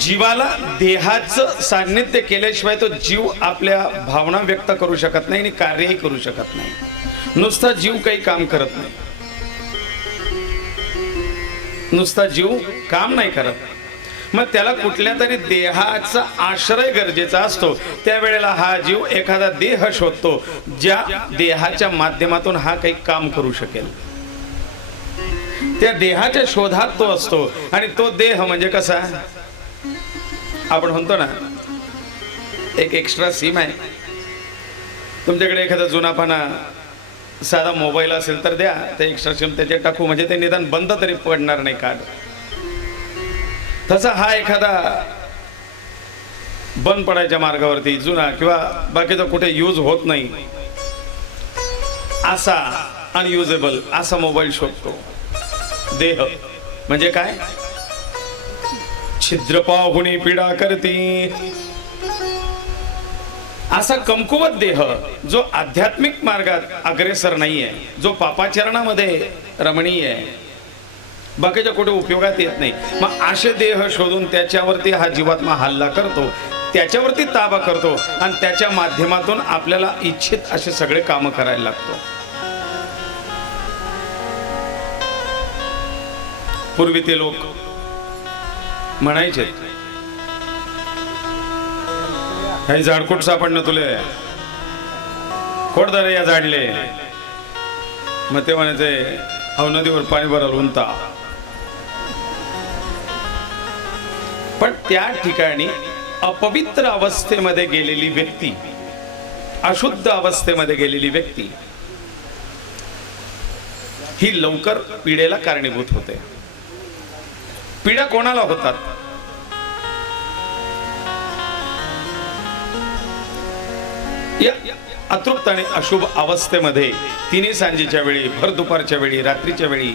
जीवाला देहाचं सान्निध्य केल्याशिवाय तो जीव आपल्या भावना व्यक्त करू शकत नाही आणि कार्यही करू शकत नाही. नुसता जीव काही काम करत नाही, नुसता जीव काम नाही करत. मग त्याला कुठल्या तरी देहाचा आश्रय गरजेचा असतो. त्यावेळेला हा जीव एखादा देह शोधतो, ज्या देहाच्या माध्यमातून हा काही काम करू शकेल. त्या देहाच्या शोधात तो असतो. आणि तो देह म्हणजे कसा, आपण म्हणतो ना, एक एक्स्ट्रा सिम आहे. तुमच्याकडे एखादा जुनापाना साधा मोबाईल असेल तर द्या, ते एक्स्ट्रा सिम त्याच्यात टाकू, म्हणजे ते निदान बंद तरी पडणार नाही कार्ड. तसा हा एखादा बंद पडायच्या मार्गावरती जुना किंवा बाकीचा कुठे यूज होत नाही असा अनयुजेबल असा मोबाईल शोधतो. देह म्हणजे काय, छिद्र पाहुणी पीडा करती, असा कमकुवत देह जो आध्यात्मिक मार्गात अग्रेसर नाहीये, जो पापाचरणामध्ये रमणीय आहे, बाकीच्या कुठे उपयोगात येत नाही. मग असे देह शोधून त्याच्यावरती हा जीवात्मा हल्ला करतो, त्याच्यावरती ताबा करतो आणि त्याच्या माध्यमातून आपल्याला इच्छित असे सगळे काम करायला लागतो. पूर्वी ते लोक म्हणायचे, काही झाडकुट सापडणं तुले, खोडदारे या झाडले. मग ते म्हणायचे, अहो नदीवर पाणी भरल उंता. पण त्या ठिकाणी अपवित्र अवस्थेमध्ये गेलेली व्यक्ती, अशुद्ध अवस्थेमध्ये गेलेली व्यक्ती ही लवकर पीडेला कारणीभूत होते. पीडा कोणाला होतात, या अतृप्त आणि अशुभ अवस्थेमध्ये तिन्ही सांजेच्या वेळी, भर दुपारच्या वेळी, रात्रीच्या वेळी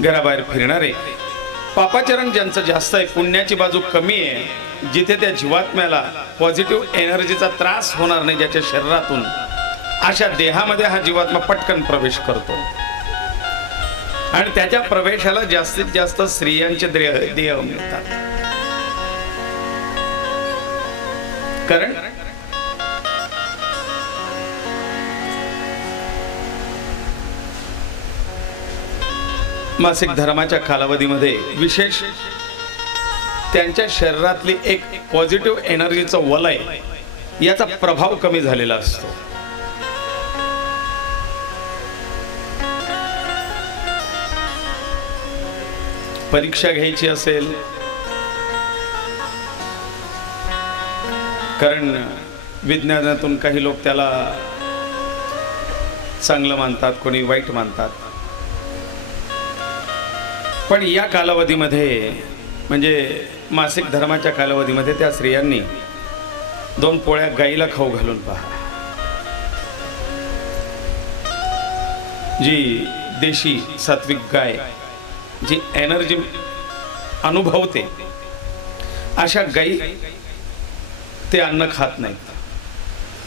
घराबाहेर फिरणारे, पापाचरण ज्यांचं जास्त आहे, पुण्याची बाजू कमी आहे, जिथे त्या जीवात्म्याला पॉझिटिव्ह एनर्जीचा त्रास होणार नाही ज्याच्या शरीरातून, अशा देहामध्ये हा जीवात्मा पटकन प्रवेश करतो. आणि त्याच्या प्रवेशाला जास्तीत जास्त स्त्रियांचे देह मिळतात. कारण मासिक धर्माच्या कालावधीमध्ये विशेष त्यांच्या शरीरातली एक पॉझिटिव्ह एनर्जीचं वलय, याचा प्रभाव कमी झालेला असतो. परीक्षा घ्यायची असेल, कारण विज्ञानातून काही लोक त्याला चांगलं मानतात, कोणी वाईट मानतात. पण या कालावधीमध्ये, म्हणजे मासिक धर्माच्या कालावधीमध्ये, त्या स्त्रियांनी 2 पोळ्या गाईला खाऊ घालून पहा. जी देशी सात्विक गाय जी एनर्जी अनुभवते, अशा गाई ते अन्न खात नाहीत,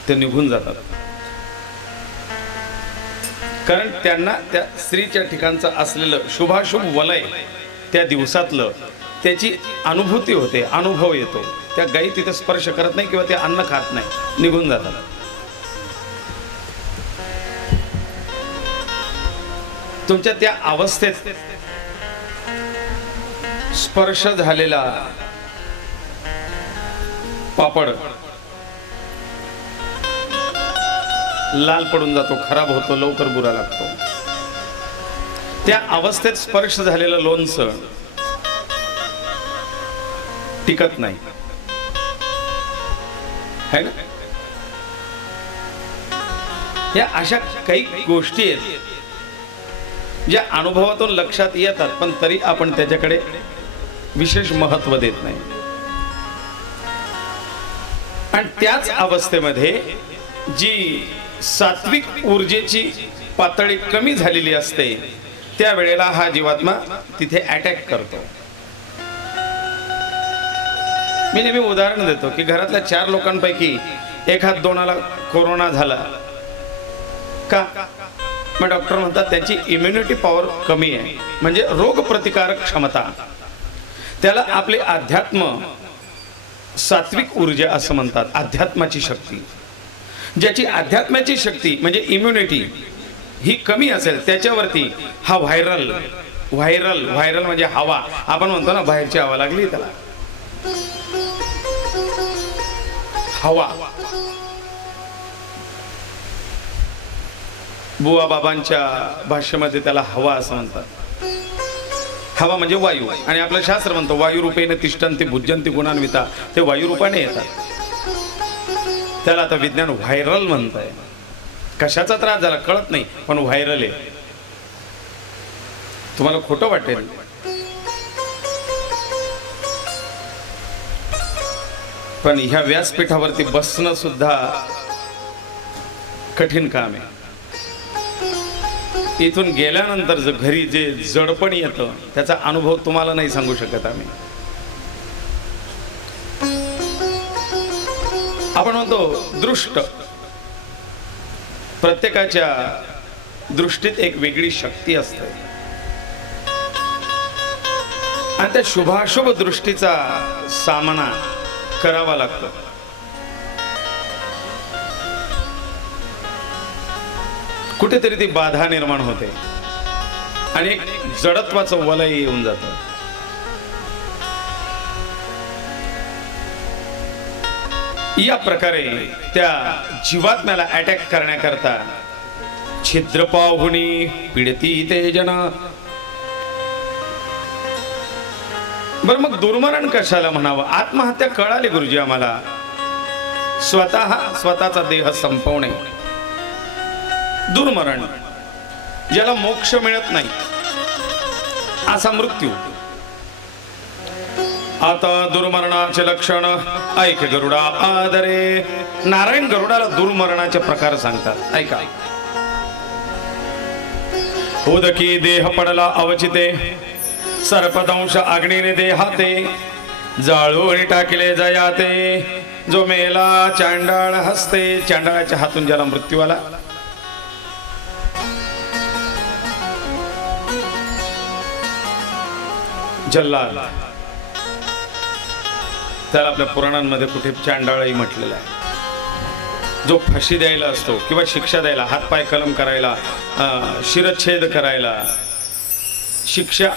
ते निघून जातात. कारण त्यांना त्या स्त्रीच्या ठिकाणचं असलेलं शुभाशुभ वलय त्या दिवसातलं त्याची अनुभूती होते, अनुभव येतो. त्या गायी तिथे स्पर्श करत नाही किंवा ते अन्न खात नाही, निघून जातात. तुमच्या त्या अवस्थेत स्पर्श झालेला पापड लाल पडून जातो, खराब होतो, लवकर बुरा लागतो. त्या अवस्थेत स्पर्श झालेलं लोणचं टिकत नाही, है ना? या अशा काही गोष्टी आहेत ज्या अनुभवातून लक्षात येतात, पण तरी आपण त्याच्याकडे विशेष महत्त्व देत नाही. आणि त्याच अवस्थेमध्ये जी सात्विक ऊर्जेची पातळी कमी झालेली असते, त्यावेळेला हा जीवात्मा तिथे अटॅक करतो. मी नेहमी उदाहरण देतो की घरातल्या 4 लोकांपैकी 1-2 कोरोना झाला का, मग डॉक्टर म्हणतात त्याची इम्युनिटी पॉवर कमी आहे, म्हणजे रोग प्रतिकारक क्षमता. त्याला आपले अध्यात्म सात्विक ऊर्जा असं म्हणतात, अध्यात्माची शक्ती. ज्याची अध्यात्माची शक्ती म्हणजे इम्युनिटी ही कमी असेल, त्याच्यावरती हा व्हायरल म्हणजे हवा, आपण म्हणतो ना बाहेरची हवा लागली त्याला हवा. बुवा बाबांच्या भाषेमध्ये त्याला हवा असं म्हणतात. हवा म्हणजे वायू, आणि आपलं शास्त्र म्हणतो वायू रूपेने तिष्ठन्ति भुज्यन्ति गुणान्विता, ते वायू रूपाने येतात. त्याला आता विज्ञान व्हायरल म्हणतंय. कशाचा त्रास झाला कळत नाही, पण व्हायरल आहे. तुम्हाला खोटं वाटेल, पण ह्या व्यासपीठावरती बसणं सुद्धा कठीण काम आहे. इथून गेल्यानंतर घरी जे जडपण येतं त्याचा अनुभव तुम्हाला नाही सांगू शकत आम्ही. आपण म्हणतो दृष्ट, प्रत्येकाच्या दृष्टीत एक वेगळी शक्ती असते, आणि त्या शुभाशुभ दृष्टीचा सामना करावा लागतो. कुठेतरी ती बाधा निर्माण होते आणि एक जडत्वाचं वलय येऊन जातं. या प्रकारे त्या जीवात्म्याला अटॅक करण्याकरता छिद्र पाहुनी पीडती ते जना. बर, मग दुर्मरण कशाला म्हणावं? आत्महत्या कळाली गुरुजी आम्हाला, स्वतःचा देह संपवणे. दुर्मरण ज्याला मोक्ष मिळत नाही असा मृत्यू. आता दुर्मरणाचे लक्षण ऐक गरुडा आदरे. नारायण गरुडाला दुर्मरणाचे प्रकार सांगतात, ऐका. उदकी देह पडला अवचिते, सर्पदंश अग्नीने देहाते, जाळून टाकले जयाते, जो मेला चांडाळ हसते. चांडाळाच्या हातून ज्याला मृत्यू आला, जल्लाद, त्याला आपल्या पुराणांमध्ये कुठे चांडाळही म्हटलेला आहे. जो फाशी द्यायला असतो किंवा शिक्षा द्यायला, हातपाय कलम करायला, शिरच्छेद करायला, शिक्षा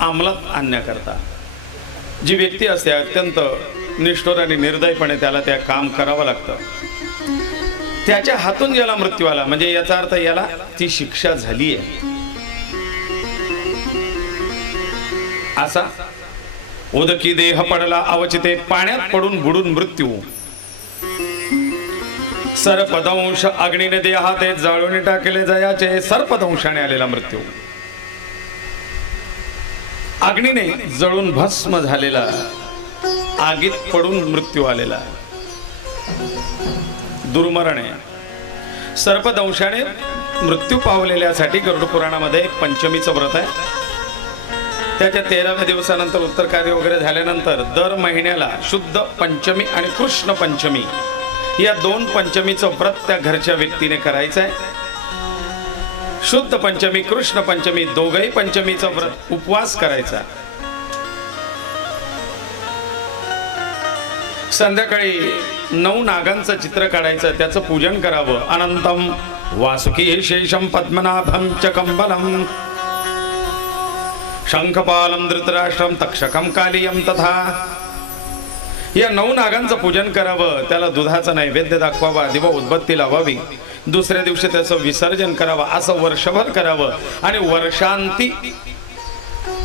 अंमलात आणण्याकरता जी व्यक्ती असते, अत्यंत निष्ठुर आणि निर्दयपणे त्याला त्या काम करावं लागतं. त्याच्या हातून ज्याला मृत्यू आला, म्हणजे याचा अर्थ याला ती शिक्षा झाली आहे असा. उदकी देह पडला अवचिते, पाण्यात पडून बुडून मृत्यू. सर्पदंश अग्नीने देहाते, जाळून टाकले जयाचे. सर्पदंशाने आलेला मृत्यू, अग्नीने जळून भस्म झालेला, आगीत पडून मृत्यू आलेला. दुर्मरण आहे. सर्पदंशाने मृत्यू पावलेल्यासाठी गरुड पुराणामध्ये पंचमीचं व्रत आहे. त्याच्या 13व्या दिवसानंतर उत्तर कार्य वगैरे झाल्यानंतर दर महिन्याला शुद्ध पंचमी आणि कृष्ण पंचमी या 2 पंचमीचं व्रत त्या घरच्या व्यक्तीने करायचं आहे. शुद्ध पंचमी कृष्ण पंचमी दोघही पंचमीचं व्रत उपवास करायचा. संध्याकाळी 9 नागांचं चित्र काढायचं, त्याचं पूजन करावं. अनंतम वासुकी शेषम पद्मनाभम च कंबलम शंखपालम धृतराष्ट्रम तक्षकम कालियम तथा या 9 नागांचं पूजन करावं. त्याला दुधाचा नैवेद्य दाखवावा, दिवा उदबत्ती लावावी. दुसऱ्या दिवशी त्याचं विसर्जन करावं. असं वर्षभर करावं. आणि वर्षांती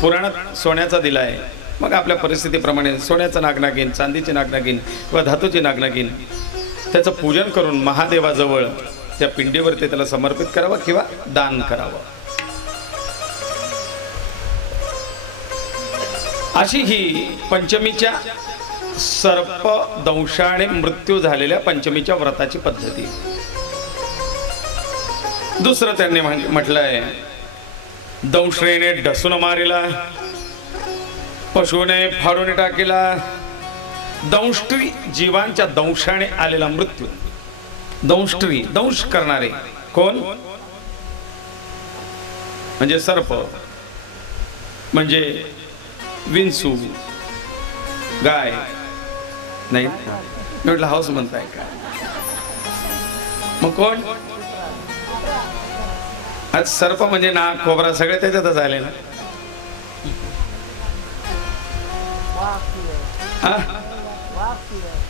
पुराणात सोन्याचा दिला आहे. मग आपल्या परिस्थितीप्रमाणे सोन्याचं नागनागिन, चांदीची नागनागिन व धातूची नागनागिन त्याचं पूजन करून महादेवाजवळ त्या पिंडीवरती त्याला समर्पित करावं किंवा दान करावं. अशी ही पंचमीच्या सर्पदंशाने मृत्यू झालेल्या पंचमीच्या व्रताची पद्धती. दुसरं त्यांनी म्हटलंय, दंश्रेने ढसून मारिला, पशुने फाडून टाकीला. दंष्ट्री जीवांच्या दंशाने आलेला मृत्यू. दंष्ट्री दंश करणारे कोण? म्हणजे सर्प, म्हणजे विंचू, गाय नाही म्हटलं हाऊस म्हणताय का? मग कोण? आज सर्प म्हणजे नाक खोबरा सगळे त्याच्यातच आले ना.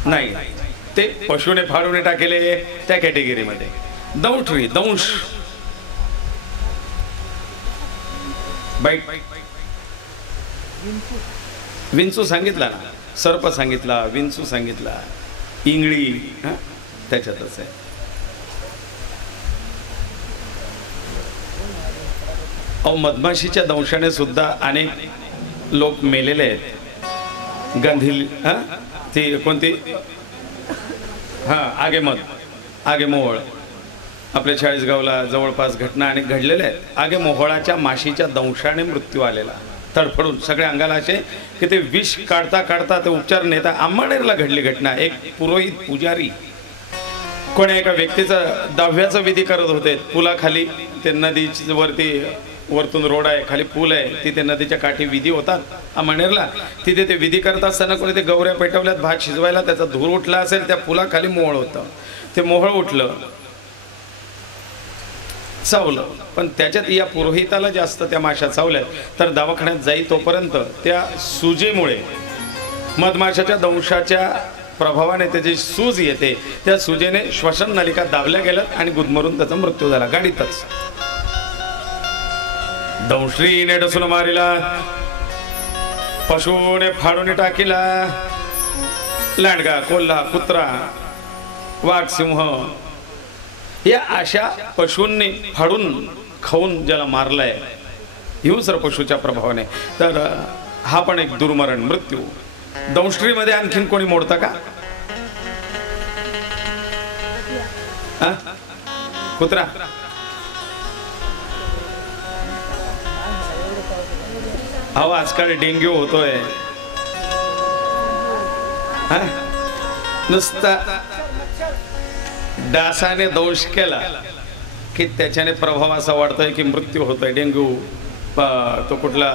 नाही, ते पशुने फाडून टाकेले त्या कॅटेगरीमध्ये. दंष्ट्री दंश बाईट. विंचू सांगितला ना, सर्प सांगितला, विंचू सांगितला, इंगळी त्याच्यातच आहे. मधमाशीच्या दंशाने सुद्धा अनेक लोक मेलेले आहेत. गंधील ती कोणती आगेमोहोळ आपल्या चाळीसगावला जवळपास घटना अनेक घडलेल्या आहेत. आगेमोहोळाच्या माशीच्या दंशाने मृत्यू आलेला, तडफडून सगळ्या अंगाला असे की ते विष काढता काढता ते उपचार नेता. आंबानेरला घडली घटना. एक पुरोहित पुजारी कोणी एका व्यक्तीचा 10व्याचा विधी करत होते. पुलाखाली ते नदीच्या वरतून रोड आहे, खाली पूल आहे, तिथे नदीच्या काठी विधी होतात आंबानेरला. तिथे ते विधी करत असताना कोणी ते गौऱ्या पेटवल्यात भात शिजवायला, त्याचा धूर उठला असेल. त्या पुलाखाली मोहळ होतं, ते मोहळ उठलं, चावलं. पण त्याच्यात या पुरोहिताला जास्त त्या माशा चावल्यात. तर दवाखान्यात जाई तोपर्यंत त्या सुजीमुळे, मधमाशाच्या दंशाच्या प्रभावाने त्याची सूज येते. त्या सुजेने श्वसन नलिका दाबल्या गेल्यात आणि गुदमरून त्याचा मृत्यू झाला गाडीतच. दंश्रीने डसून मारिला, पशुने फाडून टाकीला. लांडगा, कोल्हा, कुत्रा, वाघ, सिंह या अशा पशूंनी फाडून खाऊन ज्याला मारलाय हिंस्र पशुच्या प्रभावाने, तर हा पण एक दुर्मरण मृत्यू. दंष्ट्रीमध्ये आणखीन कोणी मोडतं का? कुत्रा. अहो आजकाल डेंग्यू होतोय. नुसता डासाने दंश केला की त्याच्याने प्रभाव असा वाढतोय की मृत्यू होतोय. डेंग्यू, तो कुठला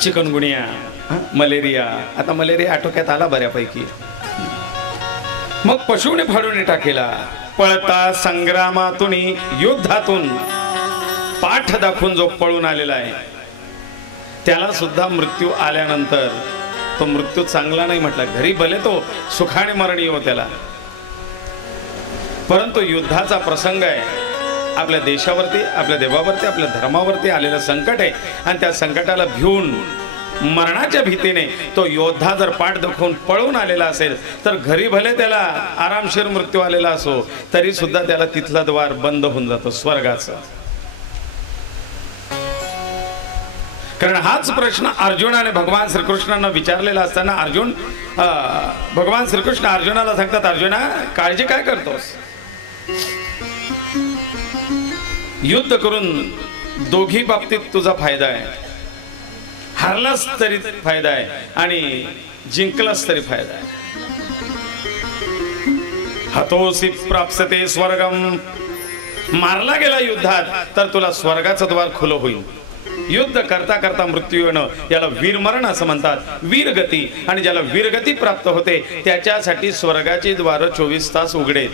चिकनगुनिया, मलेरिया. आता मलेरिया आटोक्यात आला बऱ्यापैकी. मग पशुने फाडून टाकेला. पळता संग्रामातून, युद्धातून पाठ दाखवून जो पळून आलेला आहे त्याला सुद्धा मृत्यू आल्यानंतर तो मृत्यू चांगला नाही म्हटला. घरी भले तो सुखाने मरण येऊ त्याला, परंतु युद्धाचा प्रसंग आहे. आपल्या देशावरती, आपल्या देवावरती, आपल्या धर्मावरती आलेलं संकट आहे. आणि त्या संकटाला भिवून मरणाच्या भीतीने तो योद्धा जर पाठ दाखवून पळून आलेला असेल तर घरी भले त्याला आरामशीर मृत्यू आलेला असो तरी सुद्धा त्याला तिथला द्वार बंद होऊन जातो स्वर्गाचं. कारण हाच प्रश्न अर्जुनाने भगवान श्रीकृष्णांना विचारलेला असताना अर्जुन भगवान श्रीकृष्ण अर्जुनाला सांगतात, अर्जुना काळजी काय करतोस? युद्ध करून दोघी बाबतीत तुझा फायदा आहे, हारलास तरी फायदा आहे आणि जिंकलास तरी फायदा आहे. हतोसी प्राप्स्यते स्वर्गम, मारला गेला युद्धात तर तुला स्वर्गाचं द्वार खुलं होईल. युद्ध करता करता मृत्यू येणं याला वीरमरण असं म्हणतात, वीरगती. आणि ज्याला वीरगती प्राप्त होते त्याच्यासाठी स्वर्गाची द्वार 24 तास उघडे.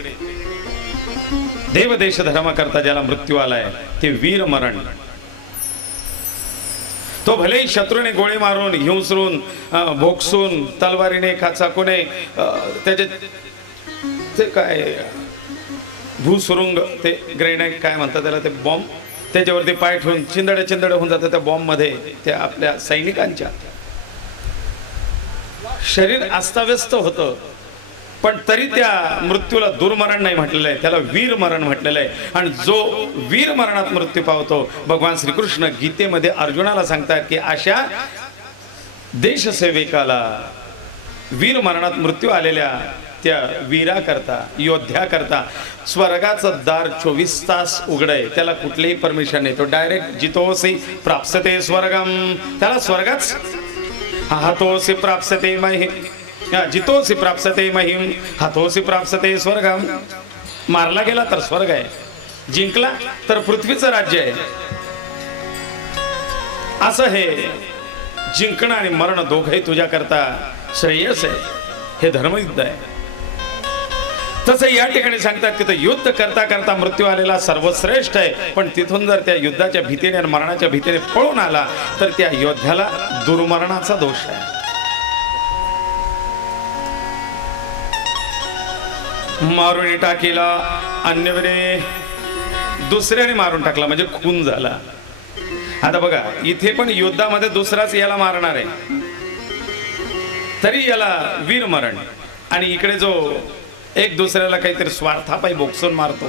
देव देश धर्म करता ज्याला मृत्यू आलाय ते वीरमरण. तो भले शत्रूने गोळी मारून, हिंसरून, भोगसून, तलवारीने, चाकूने, त्याचे ते काय भूसुरुंग, ते ग्रेनेड काय म्हणतात त्याला, ते बॉम्ब त्याच्यावरती पाय ठेवून चिंदडे चिंदडे होऊन जातं त्या बॉम्ब मध्ये. त्या आपल्या सैनिकांच्या शरीर अस्ताव्यस्त होतं, पण तरी त्या मृत्यूला दुर्मरण नाही म्हटलेलं आहे, त्याला वीरमरण म्हटलेलं आहे. आणि जो वीरमरणात मृत्यू पावतो, भगवान श्रीकृष्ण गीतेमध्ये अर्जुनाला सांगतात की अशा देशसेविकाला, वीरमरणात मृत्यू आलेल्या त्या वीरा करता, योद्ध्या करता स्वर्गाचं दार 24 तास उघडय. त्याला कुठलीही परमिशन नाही, तो डायरेक्ट जितोसी प्राप्स्यते स्वर्गम, त्याला स्वर्गाच. हतोसी प्राप्स्यते महिम, जितोसी प्राप्स्यते महिम, हतोसी प्राप्स्यते स्वर्गम. मारला गेला तर स्वर्ग आहे, जिंकला तर पृथ्वीचं राज्य आहे. असं हे जिंकणं आणि मरण दोघंही तुझ्या करता श्रेयस आहे. हे धर्मयुद्ध आहे. तसं या ठिकाणी सांगतात की तो युद्ध करता करता मृत्यू आलेला सर्वश्रेष्ठ आहे. पण तिथून जर त्या युद्धाच्या भीतीने आणि मरणाच्या भीतीने पळून आला तर त्या योद्ध्याला दुर्मरणाचा दोष आहे. मारून टाकीला अन्यवेने, दुसऱ्याने मारून टाकला म्हणजे खून झाला. आता बघा इथे पण युद्धामध्ये दुसराच याला मारणार आहे तरी याला वीरमरण. आणि इकडे जो एक दुसऱ्याला काहीतरी स्वार्थापायी बोक्सून मारतो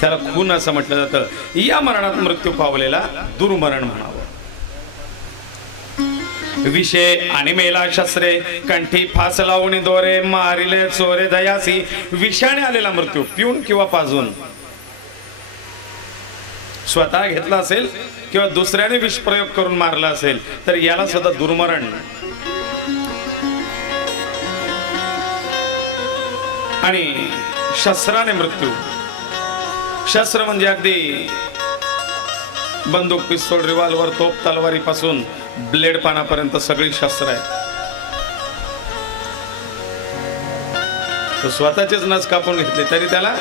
त्याला खून असं म्हटलं जातं. या मरणात मृत्यू पावलेला दुर्मरण म्हणावं. विषय आणि मेला शस्त्रे, कंठी फास लावून दोरे, मारिले चोरे दयासी. विषाने आलेला मृत्यू, पिऊन किंवा पाजून, स्वतः घेतला असेल किंवा दुसऱ्याने विष प्रयोग करून मारला असेल तर याला सुद्धा दुर्मरण. आणि शस्त्राने मृत्यू, शस्त्र म्हणजे अगदी बंदूक, पिस्तूल, रिव्हॉल्वर, तोप, तलवारीपासून ब्लेड पानापर्यंत सगळी शस्त्र आहेत. तो स्वतःचेच नस कापून घेतले तरी त्याला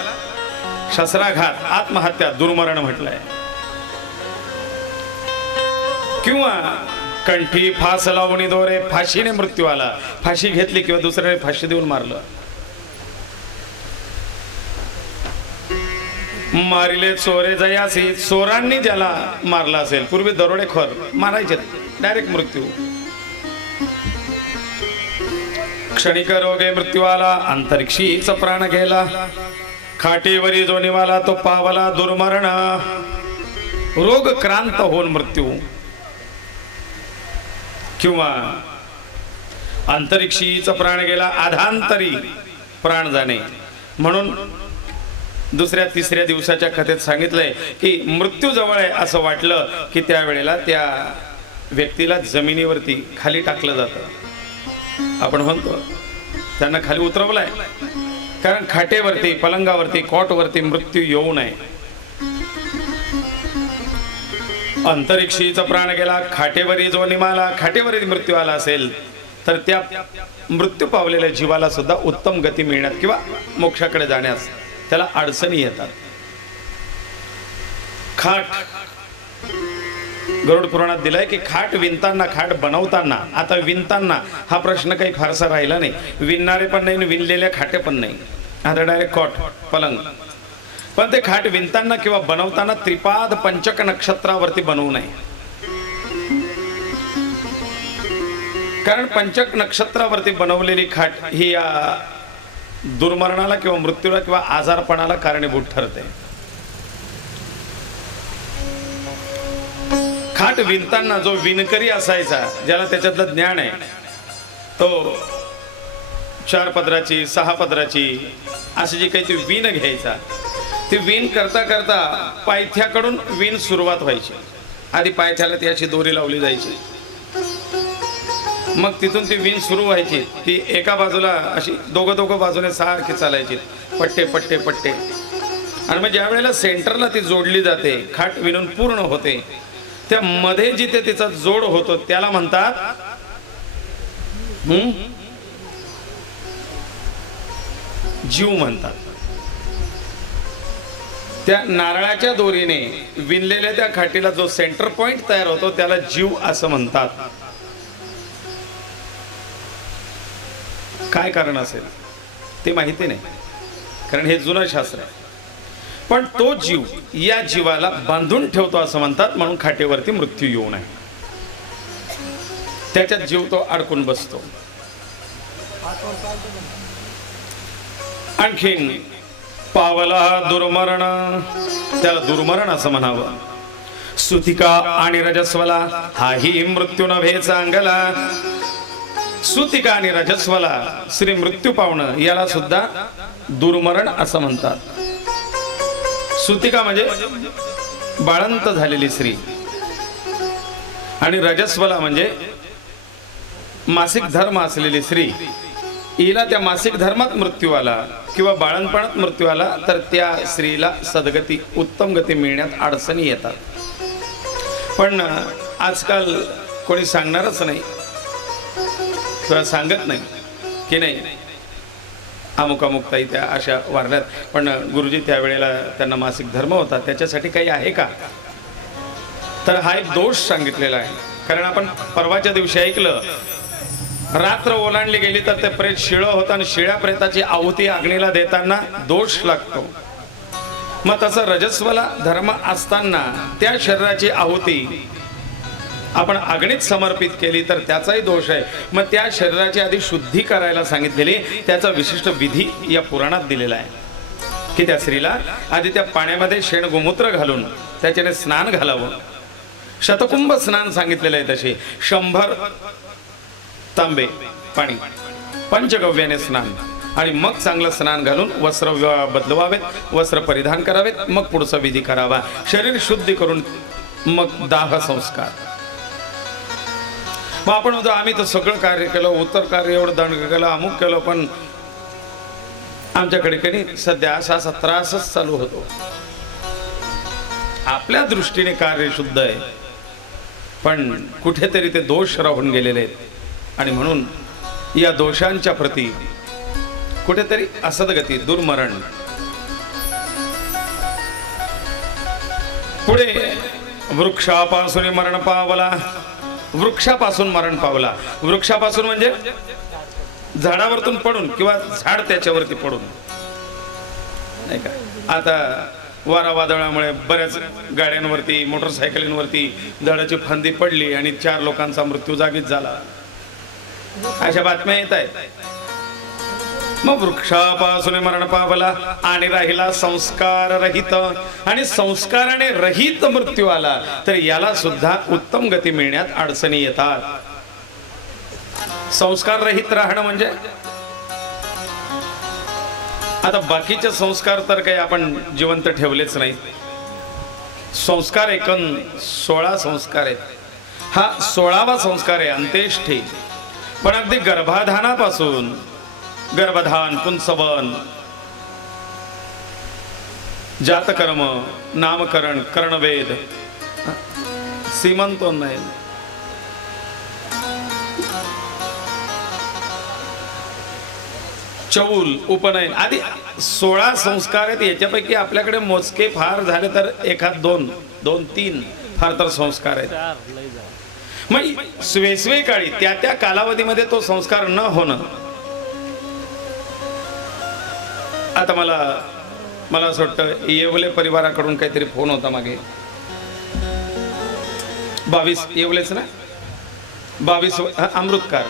शस्त्राघात, आत्महत्या, दुर्मरण म्हटलंय. किंवा कंठी फास लावणी दोरे, फाशीने मृत्यू आला, फाशी घेतली किंवा दुसऱ्याने फाशी देऊन मारलं. मारिले चोरे जयासी, चोरांनी ज्याला मारला असेल, पूर्वी दरोडेखोर मारायचे डायरेक्ट मृत्यू. क्षणिक रोगे मृत्यू आला, अंतरिक्षीच प्राण गेला, खाटीवरी जो निवाला तो पावला दुर्मरण. रोग क्रांत होऊन मृत्यू किंवा अंतरिक्षीच प्राण गेला, आधांतरी प्राण जाणे. म्हणून दुसऱ्या तिसऱ्या दिवसाच्या कथेत सांगितलंय की मृत्यू जवळ आहे असं वाटलं की त्यावेळेला त्या व्यक्तीला जमिनीवरती खाली टाकलं जातं. आपण म्हणतो त्यांना खाली उतरवलंय, कारण खाटेवरती, पलंगावरती, कॉटवरती मृत्यू येऊ नये. अंतरिक्षीचा प्राण गेला, खाटेवरी जो निमाला, खाटेवरी मृत्यू आला असेल तर त्या मृत्यू पावलेल्या जीवाला सुद्धा उत्तम गती मिळण्यात किंवा मोक्षाकडे जाण्यास त्याला अडचणी येतात. खाट गरुड पुराणात दिलाय की खाट विणताना, खाट बनवताना, आता विणताना हा प्रश्न काही फारसा राहिला नाही. विणणारे पण नाही, विणलेल्या खाटे पण नाही, आता डायरेक्ट कॉट, पलंग. पण ते खाट विणताना किंवा बनवताना त्रिपाद पंचक नक्षत्रावरती बनवू नये, कारण पंचक नक्षत्रावरती बनवलेली खाट ही या दुर्मरणाला किंवा मृत्यूला किंवा आजारपणाला कारणीभूत ठरते. खाट खाट विणताना जो विणकरी असायचा, ज्याला त्याच्यातलं ज्ञान आहे, तो 4 पदराची 6 पदराची अशी जी काही ती विण घ्यायचा, ती विण करता करता पायथ्याकडून विण सुरुवात व्हायची. आधी पायथ्याला ती अशी दोरी लावली जायची, मग तिथून ती विण सुरू व्हायची. ती एका बाजूला अशी दोघं बाजूने सारखी चालायची, पट्टे पट्टे पट्टे. आणि मग ज्या वेळेला सेंटरला ती जोडली जाते, खाट विणून पूर्ण होते, त्या मध्ये जिथे तिचा जोड होतो त्याला म्हणतात जीव म्हणतात. त्या नारळाच्या दोरीने विणलेल्या त्या खाटीला जो सेंटर पॉइंट तयार होतो त्याला जीव असं म्हणतात. काय कारण असेल ते माहिती नाही, कारण हे जुनं शास्त्र आहे. पण तो जीव या जीवाला बांधून ठेवतो असं म्हणतात, म्हणून खाटेवरती मृत्यू येऊ नये, त्याच्यात जीव तो अडकून बसतो. आणखीन पावला दुर्मरण, त्याला दुर्मरण असं म्हणावं. सुतिका आणि रजस्वला हाही मृत्यू नव्हे चांगला. सुतिका आणि रजस्वला श्री मृत्यू पावणं याला सुद्धा दुर्मरण असं म्हणतात. सुतिका म्हणजे बाळंत झालेली स्त्री, आणि रजस्वला म्हणजे मासिक धर्म असलेली स्त्री. हिला त्या मासिक धर्मात मृत्यू आला किंवा बाळणपणात मृत्यू आला तर त्या स्त्रीला सद्गती उत्तम गती मिळण्यात अडचणी येतात. पण आजकाल कोणी सांगणारच नाही किंवा सांगत नाही की नाही अमुक अमुक ताई त्या अशा वारल्यात, पण गुरुजी त्यावेळेला त्यांना मासिक धर्म होता, त्याच्यासाठी काही आहे का? तर हा एक दोष सांगितलेला आहे. कारण आपण परवाच्या दिवशी ऐकलं, रात्र ओलांडली गेली तर ते प्रेत शिळं होतं, आणि शिळ्या प्रेताची आहुती अग्नीला देताना दोष लागतो. मग तसं रजस्वला धर्म असताना त्या शरीराची आहुती आपण अग्नीत समर्पित केली तर त्याचाही दोष आहे. मग त्या शरीराची आधी शुद्धी करायला सांगितलेली, त्याचा विशिष्ट विधी या पुराणात दिलेला आहे की त्या स्त्रीला आधी त्या पाण्यामध्ये शेण गोमूत्र घालून त्याच्याने स्नान घालावं. शतकुंभ स्नान सांगितलेलं आहे. तसे 100 तांबे पाणी पंचगव्याने स्नान, आणि मग चांगलं स्नान घालून वस्त्र बदलवावेत, वस्त्र परिधान करावेत, मग पुढचा विधी करावा. शरीर शुद्धी करून मग दाह संस्कार. मग आपण म्हणतो आम्ही तर सगळं कार्य केलं, उत्तर कार्य एवढं दंड केलं, अमुक केलं, पण आमच्याकडे काही सध्या असा त्रासच चालू होतो. आपल्या दृष्टीने कार्य शुद्ध आहे, पण कुठेतरी ते दोष राहून गेलेले आहेत, आणि म्हणून या दोषांच्या प्रती कुठेतरी असद्गती दुर्मरण. पुढे वृक्षापासून मरण पावला. वृक्षापासून मरण पावला. वृक्षापासून म्हणजे झाडावरतून पडून किंवा झाड त्याच्यावरती पडून, नाही का? आता वारा वादळामुळे बऱ्याच गाड्यांवरती मोटरसायकलींवरती झाडाची फांदी पडली आणि 4 लोकांचा मृत्यू जागीच झाला, अशा बातम्या येत आहेत. मग वृक्षापासून मरण पावला आणि राहिला संस्कार रहित, आणि संस्काराने रहित मृत्यू आला तर याला सुद्धा उत्तम गती मिळण्यात अडचणी येतात. संस्कार रहित राहणं म्हणजे आता बाकीचे संस्कार तर काही आपण जिवंत ठेवलेच नाही. संस्कार एकूण 16 संस्कार आहेत. हा 16वा संस्कार आहे अंत्येष्ठी. पण अगदी गर्भाधानापासून गर्भधान, पुंसवन, जातकर्म, नामकरण, कर्णवेद, सीमंतोन्नयन, चौल, उपनयन आदी 16 संस्कार आहेत. याच्यापैकी आपल्याकडे मोजके फार झाले तर एखाद 2-3 फार तर संस्कार आहेत. मग वेसवे काळी त्या कालावधीमध्ये तो संस्कार न होणं. आता मला असं वाटतं येवले परिवाराकडून काहीतरी फोन होता मागे. 22 येवलेच ना, 22 अमृतकार